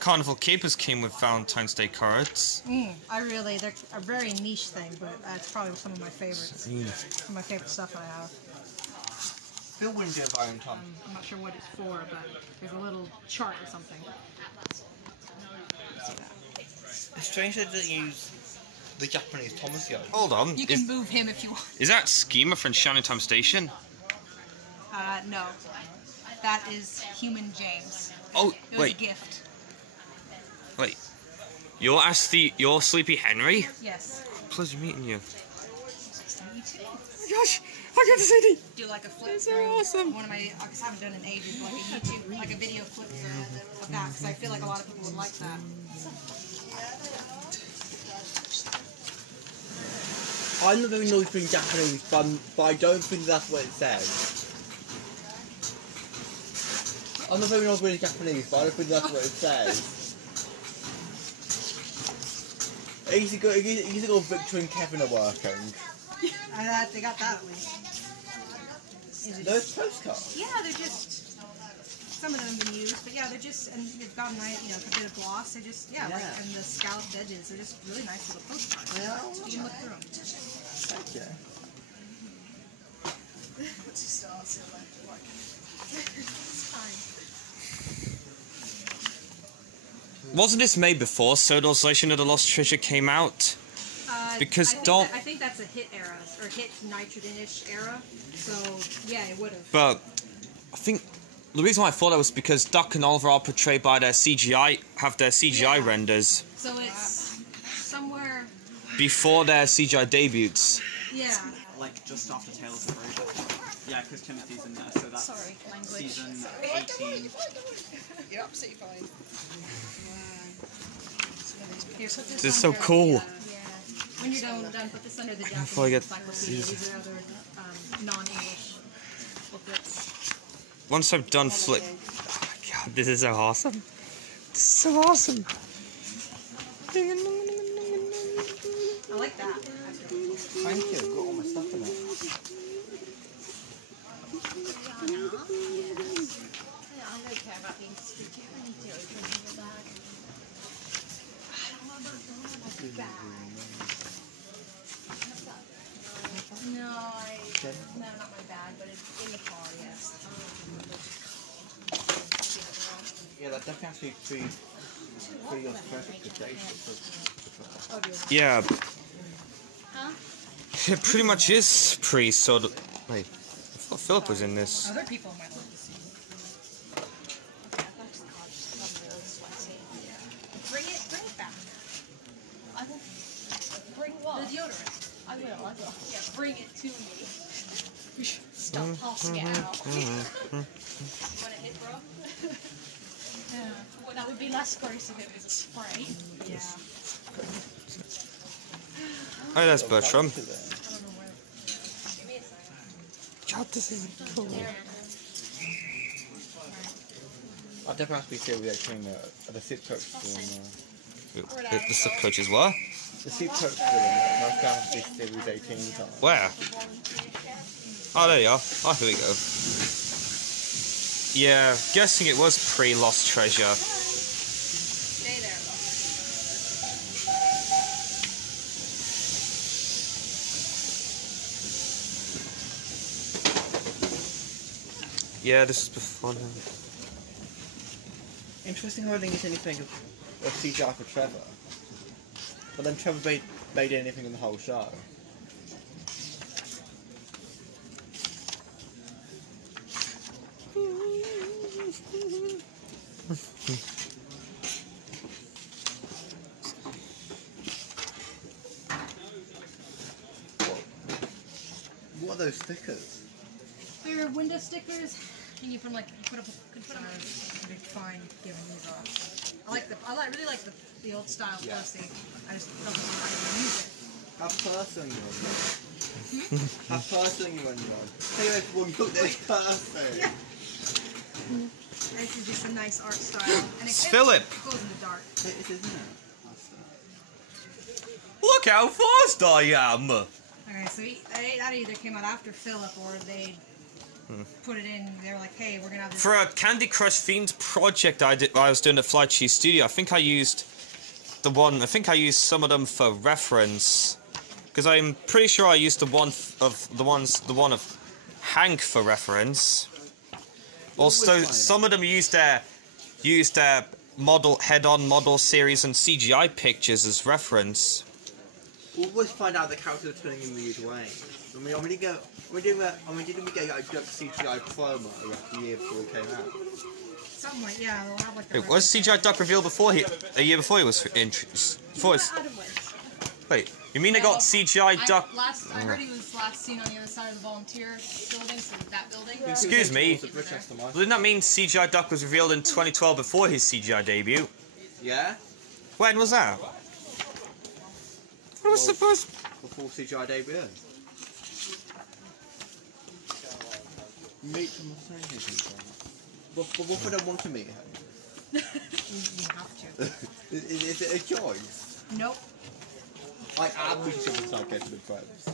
Carnival Capers came with Valentine's Day cards. They're a very niche thing, but it's probably some of my favorites. Some of my favorite stuff I have. Bill wouldn't do a Valentine. I'm not sure what it's for, but there's a little chart or something. It's strange they didn't use the Japanese Tomasio. Hold on. You can move him if you want. Is that Schema from Shining Time Station? No. That is Human James. Oh, It was wait. a gift. Wait. You're Sleepy Henry? Yes. Pleasure meeting you. Me too. Oh my gosh! I get to see it! Do like a flip so through. awesome. One of my, because I haven't done it in ages, like a YouTube, like a video flip through of that, because I feel like a lot of people would like that. I'm not very noisy in Japanese, but I don't think that's what it says. I'm not very noisy in Japanese, but I don't think that's what it says. Easy go, Victor and Kevin are working. They got that at least. Those postcards? Yeah, they're just, some of them have been used, but yeah, they're just, and they've got a nice, a bit of gloss, they're just, like, and the scalloped edges, they're just really nice little postcards. Yeah. You can look through them. Thank you. Wasn't this made before Sodor's Legend of the Lost Treasure came out? Because I think that's a hit era, or hit nitrogen-ish era, so yeah, it would have. But I think the reason why I thought that was because Duck and Oliver are portrayed by their CGI, have their CGI renders. So it's somewhere Before their CGI debuts. Yeah. Like just after Tales of Rosa. Yeah, because Timothy's in there, so that's season 18. You're absolutely fine. This is so cool. When you're done, put this under the Japanese Before I get encyclopedia. These are other non-English booklets. Once I'm done flip. Oh my god, this is so awesome. This is so awesome. I like that. Thank you, I've got all my stuff in it. I don't care about being spooky. I need to open your bag. I don't want my bag. No, no, not my bag, but it's in the car, yes. Yeah, that definitely has to be pre your perfect. Yeah. Huh? It pretty much is pre sort of. Wait, I thought Philip was in this. Other people might like to see. Bring it back. I will bring what? The deodorant. I will. Yeah, bring it to me. Stop tossing it out. Want a hit, bro? Yeah. Well, that would be less gross if it was a spray. Yeah. Oh, that's Bertram. God, this is cool. I'll definitely have to be serious between the soup coach The sub coach is what? The soup coach I'll have to be series 18 time. Where? Oh, there you are. Oh, here we go. Yeah, guessing it was pre-Lost Treasure. Stay there. Yeah, this is before him. Interesting how I didn't get anything of CGI for Trevor. But then Trevor made anything in the whole show. What are those stickers? They're window stickers, and you put them could put them. It'd be fine giving these off. I really like the old style posting. I just don't know how to use it. How personal you want. How personal you want. Hey everyone, look at this person. This is just a nice art style. And It's Philip. It goes in the dark. It isn't it? Look how fast I am! Okay, so that either came out after Philip or they put it in. They were like, "Hey, we're gonna have this." For a Candy Crush themed project I was doing at Fly Cheese Studio, I think I used some of them for reference, because I'm pretty sure I used the one of Hank for reference. Also, some of them used their head-on model series and CGI pictures as reference. We'll always find out the characters are turning in weird ways. I mean, didn't we get a Duck CGI promo like a year before it came out? Somewhere, yeah. We'll have like the Wait, was CGI Duck revealed before a year before he was introduced? Wait, you mean they got CGI Duck? I heard he was last seen on the other side of the volunteer building, so that building. Excuse me, didn't that mean CGI Duck was revealed in 2012 before his CGI debut? Yeah? When was that? What was supposed... Before CGI debut. Meet him. But what if I don't want to meet him? You have to. Is it a choice? Nope. I am meeting him and start getting with friends.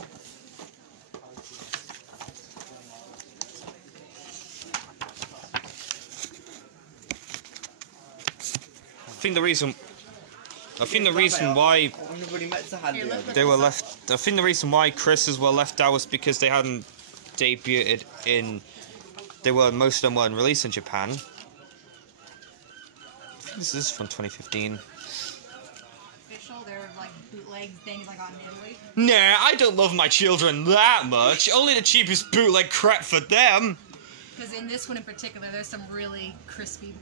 I think the reason why they were left. I think the reason why Chris's were left out was because they hadn't debuted in. Most of them weren't released in Japan. I think this is from 2015. Official, they're like bootleg things I got in Italy. Nah, I don't love my children that much. Only the cheapest bootleg crap for them. Because in this one in particular, there's some really crispy.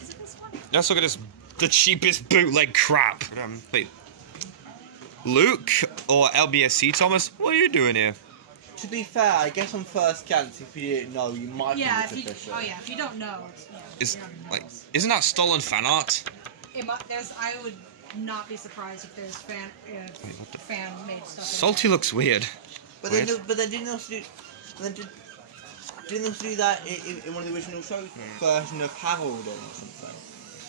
Is it this one? Let's look at this. The cheapest bootleg crap. Wait. Luke or LBSC Thomas, what are you doing here? To be fair, I guess on first glance, if you didn't know, you might think it's official. Oh yeah, if you don't know, Isn't that stolen fan art? I would not be surprised if there's fan-made stuff. Salty looks weird. But then didn't they also do that in one of the original shows? Version of Harold or something?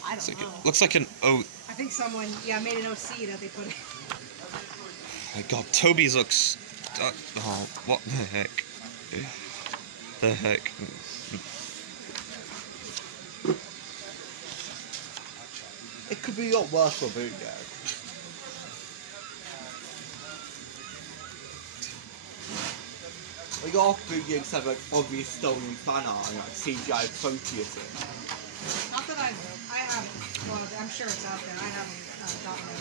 I don't know. Looks like an O. I think someone, made an OC that they put in. Oh my god, Toby's looks... oh, what the heck? The heck? It could be a lot worse for a bootleg. Like, all bootlegs have like obvious stolen fan art and like CGI Proteus in. Not that I haven't. Well, I'm sure it's out there. I haven't gotten it.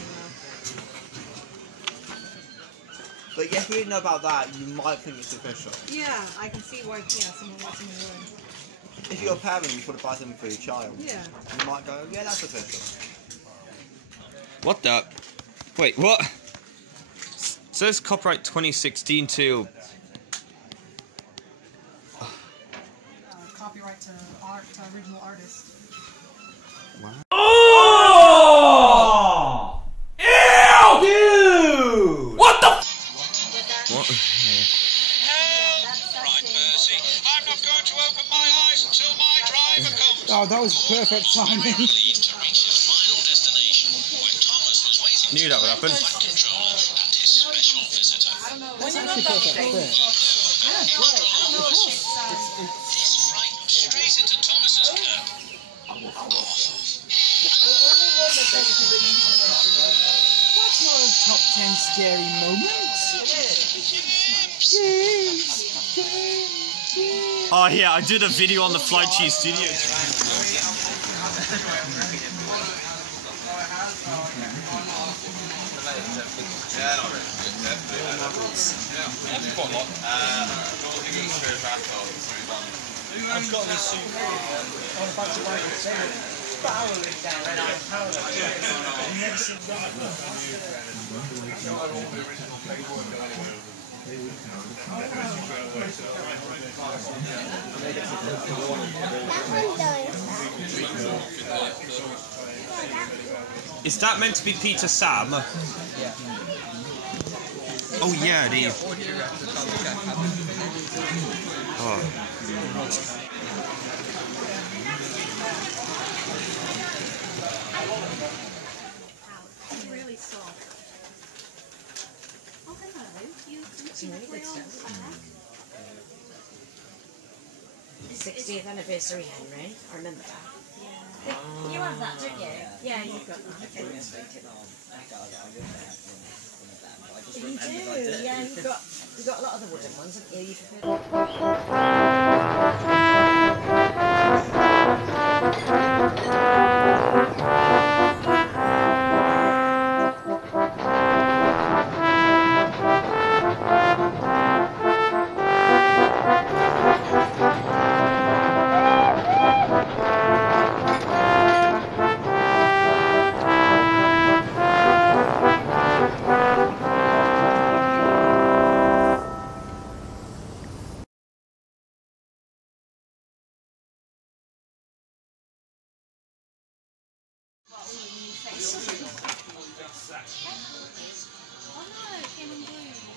But yeah, if you didn't know about that, you might think it's official. Yeah, I can see why. Someone would. If you're a parent, you want to buy something for your child. Yeah. You might go, yeah, that's official. What the? Wait, what? It says copyright 2016 to... Copyright to original artist. Wow. Oh! Ew! Dude! What the? What? Right, Mercy. I'm not going to open my eyes until my driver comes. Oh, that was perfect timing. Knew that would happen. That's actually perfect fit. Straight into Thomas's curb. That's not a top 10 scary moment. Oh yeah, I did a video on the Fly Cheese Studio. I've got this suit. I'm about to buy it. Barreling down and I'm I've never seen that. Is that meant to be Peter Sam? Yeah. Oh yeah, the... Oh. Really soft. Oh, hello. You play on 60th anniversary, Henry. I remember that. Yeah. You have that, don't you? Yeah, you've got that. You do, yeah. You've got a lot of the wooden ones, haven't you?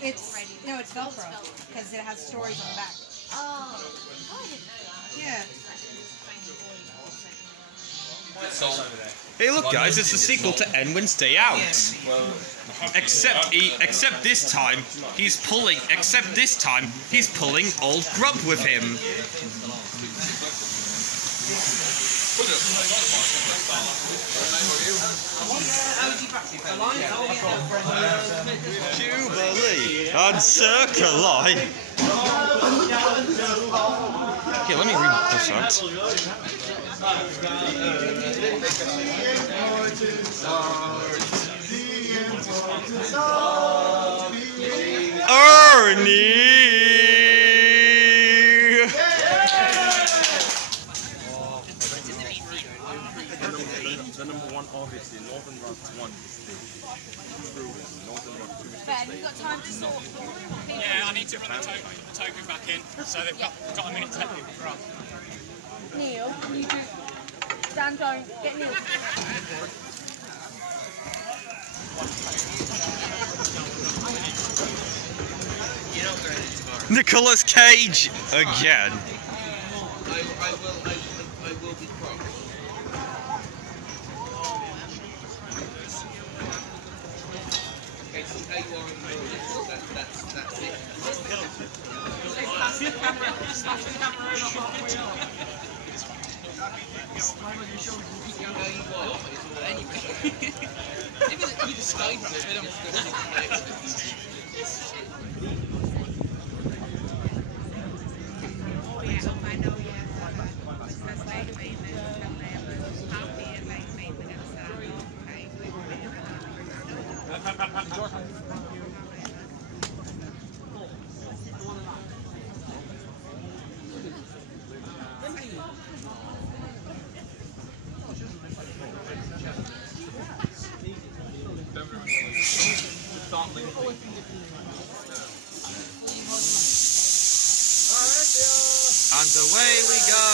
It's no, it's Velcro because it has stories on the back. Oh, I didn't know that. Yeah. Hey, look, guys! It's the sequel to Enwin's Day Out. Except this time he's pulling. Except this time he's pulling old Grub with him. Jubilee on Circle Line. Okay, let me read this out. Ernie! The number one, obviously, Northern Rock 1 is the Northern Rock 2 is Ben, you've got time to sort. Yeah, I need to run the token back in, so they've got a minute to let people drop. Neil, can you do... Dan, don't. Get Neil. Nicolas Cage again. I will be cross. Okay, so now you are on the road, that's it. Slash the camera over halfway up. You described it, but I'm And away we go.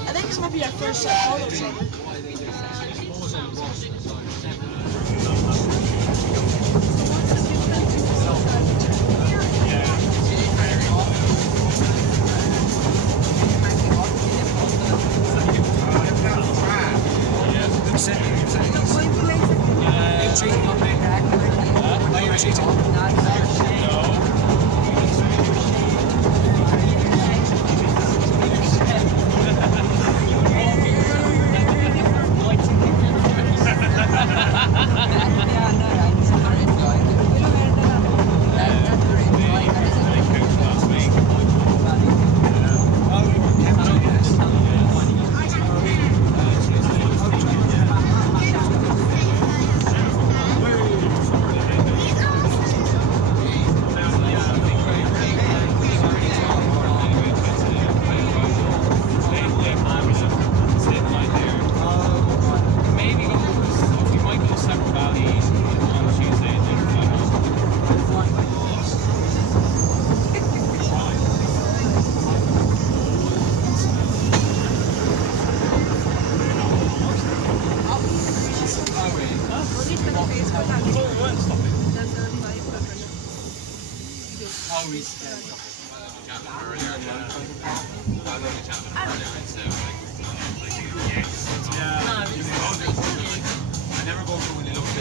I think this might be our first photo segment.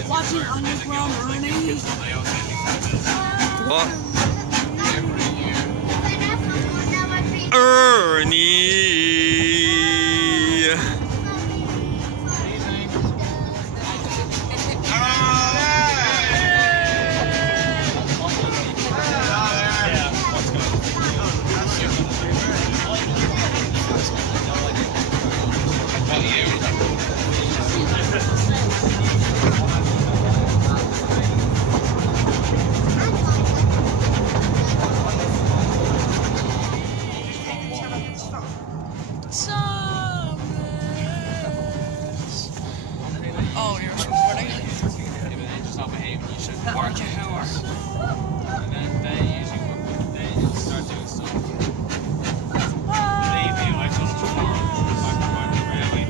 Watching Underground Ernie. What? Ernie. Oh, you're recording? Work your hours. And then they usually they start doing stuff. Believe me, I've done it before. I've worked the railway.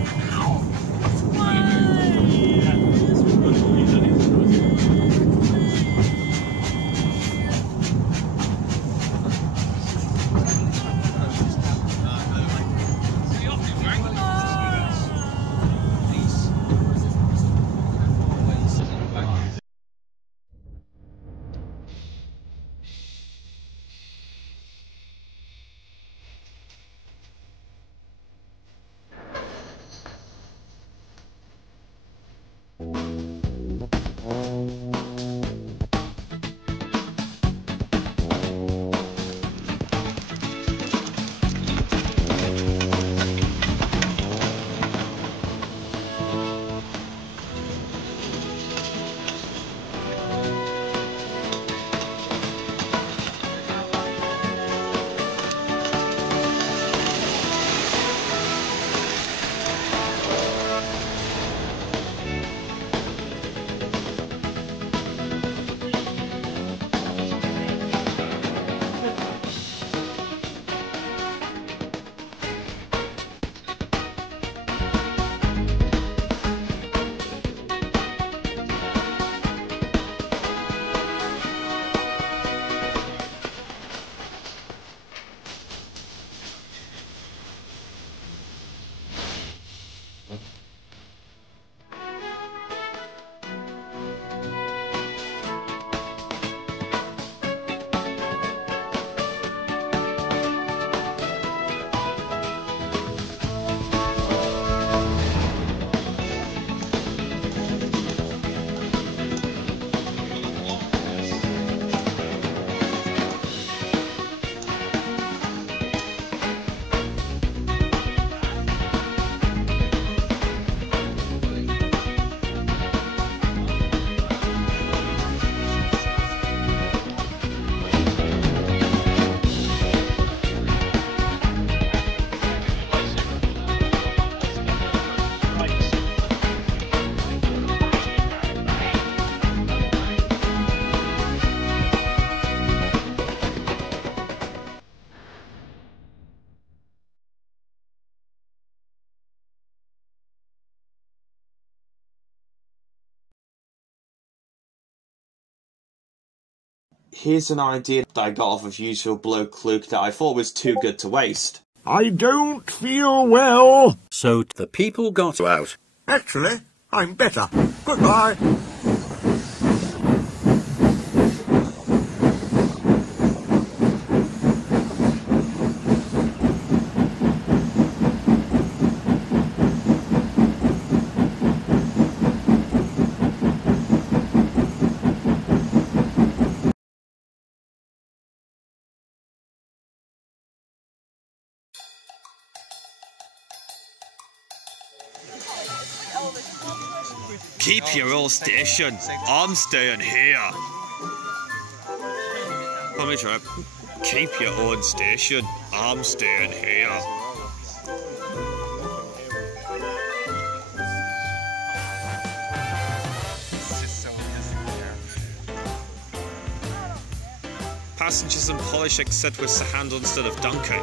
Here's an idea that I got off of UpsideNow Cluke that I thought was too good to waste. I don't feel well. So the people got out. Actually, I'm better. Goodbye. Keep your old station. I'm staying here. Let me try. Keep your own station. I'm staying here. Passengers and polish except with the handle instead of donkey.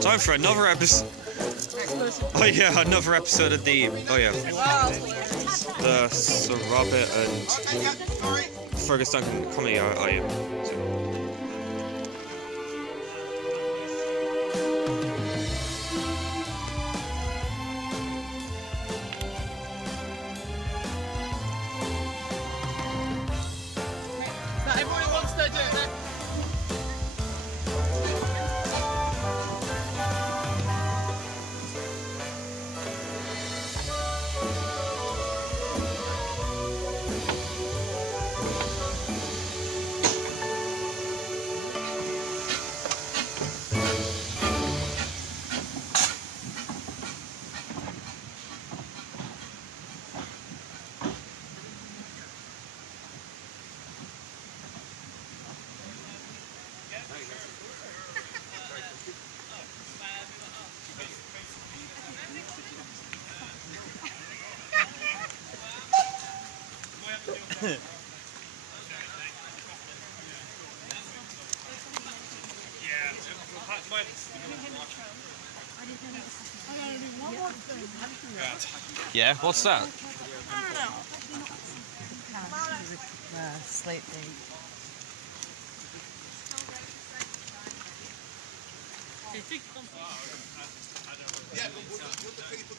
Time for another episode. Oh yeah, another episode of the. Oh yeah. The Sir Robert and Fergus Duncan comedy. I am. Everybody wants their dirt. Yeah, what's that? I don't know. Slate thing. Yeah, but would the people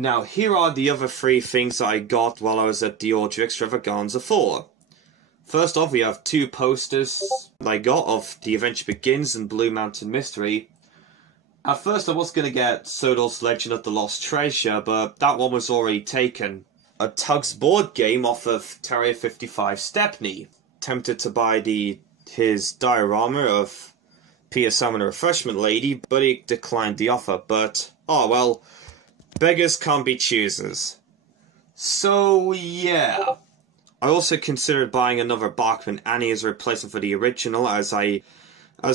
Now, here are the other three things that I got while I was at the Awdry Extravaganza 4. First off, we have two posters that I got of The Adventure Begins and Blue Mountain Mystery. At first, I was going to get Sodor's Legend of the Lost Treasure, but that one was already taken. A Tugs board game off of Terrier 55 Stepney. Tempted to buy his diorama of Peter Salmon, a Refreshment Lady, but he declined the offer. But, oh well. Beggars can't be choosers. So, yeah. I also considered buying another Bachman Annie as a replacement for the original, as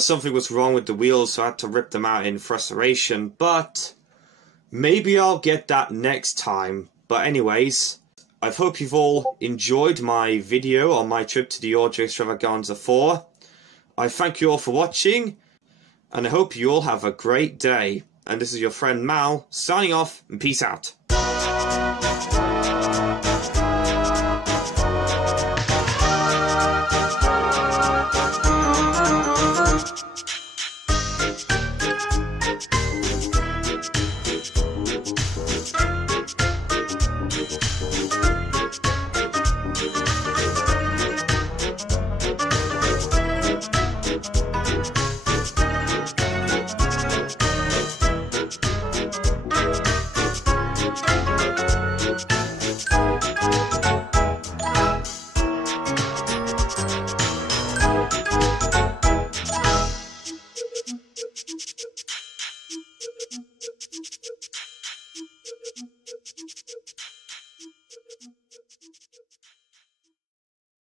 something was wrong with the wheels, so I had to rip them out in frustration, but maybe I'll get that next time. But anyways, I hope you've all enjoyed my video on my trip to the Awdry Extravaganza 4. I thank you all for watching, and I hope you all have a great day. And this is your friend Mal, signing off, and peace out.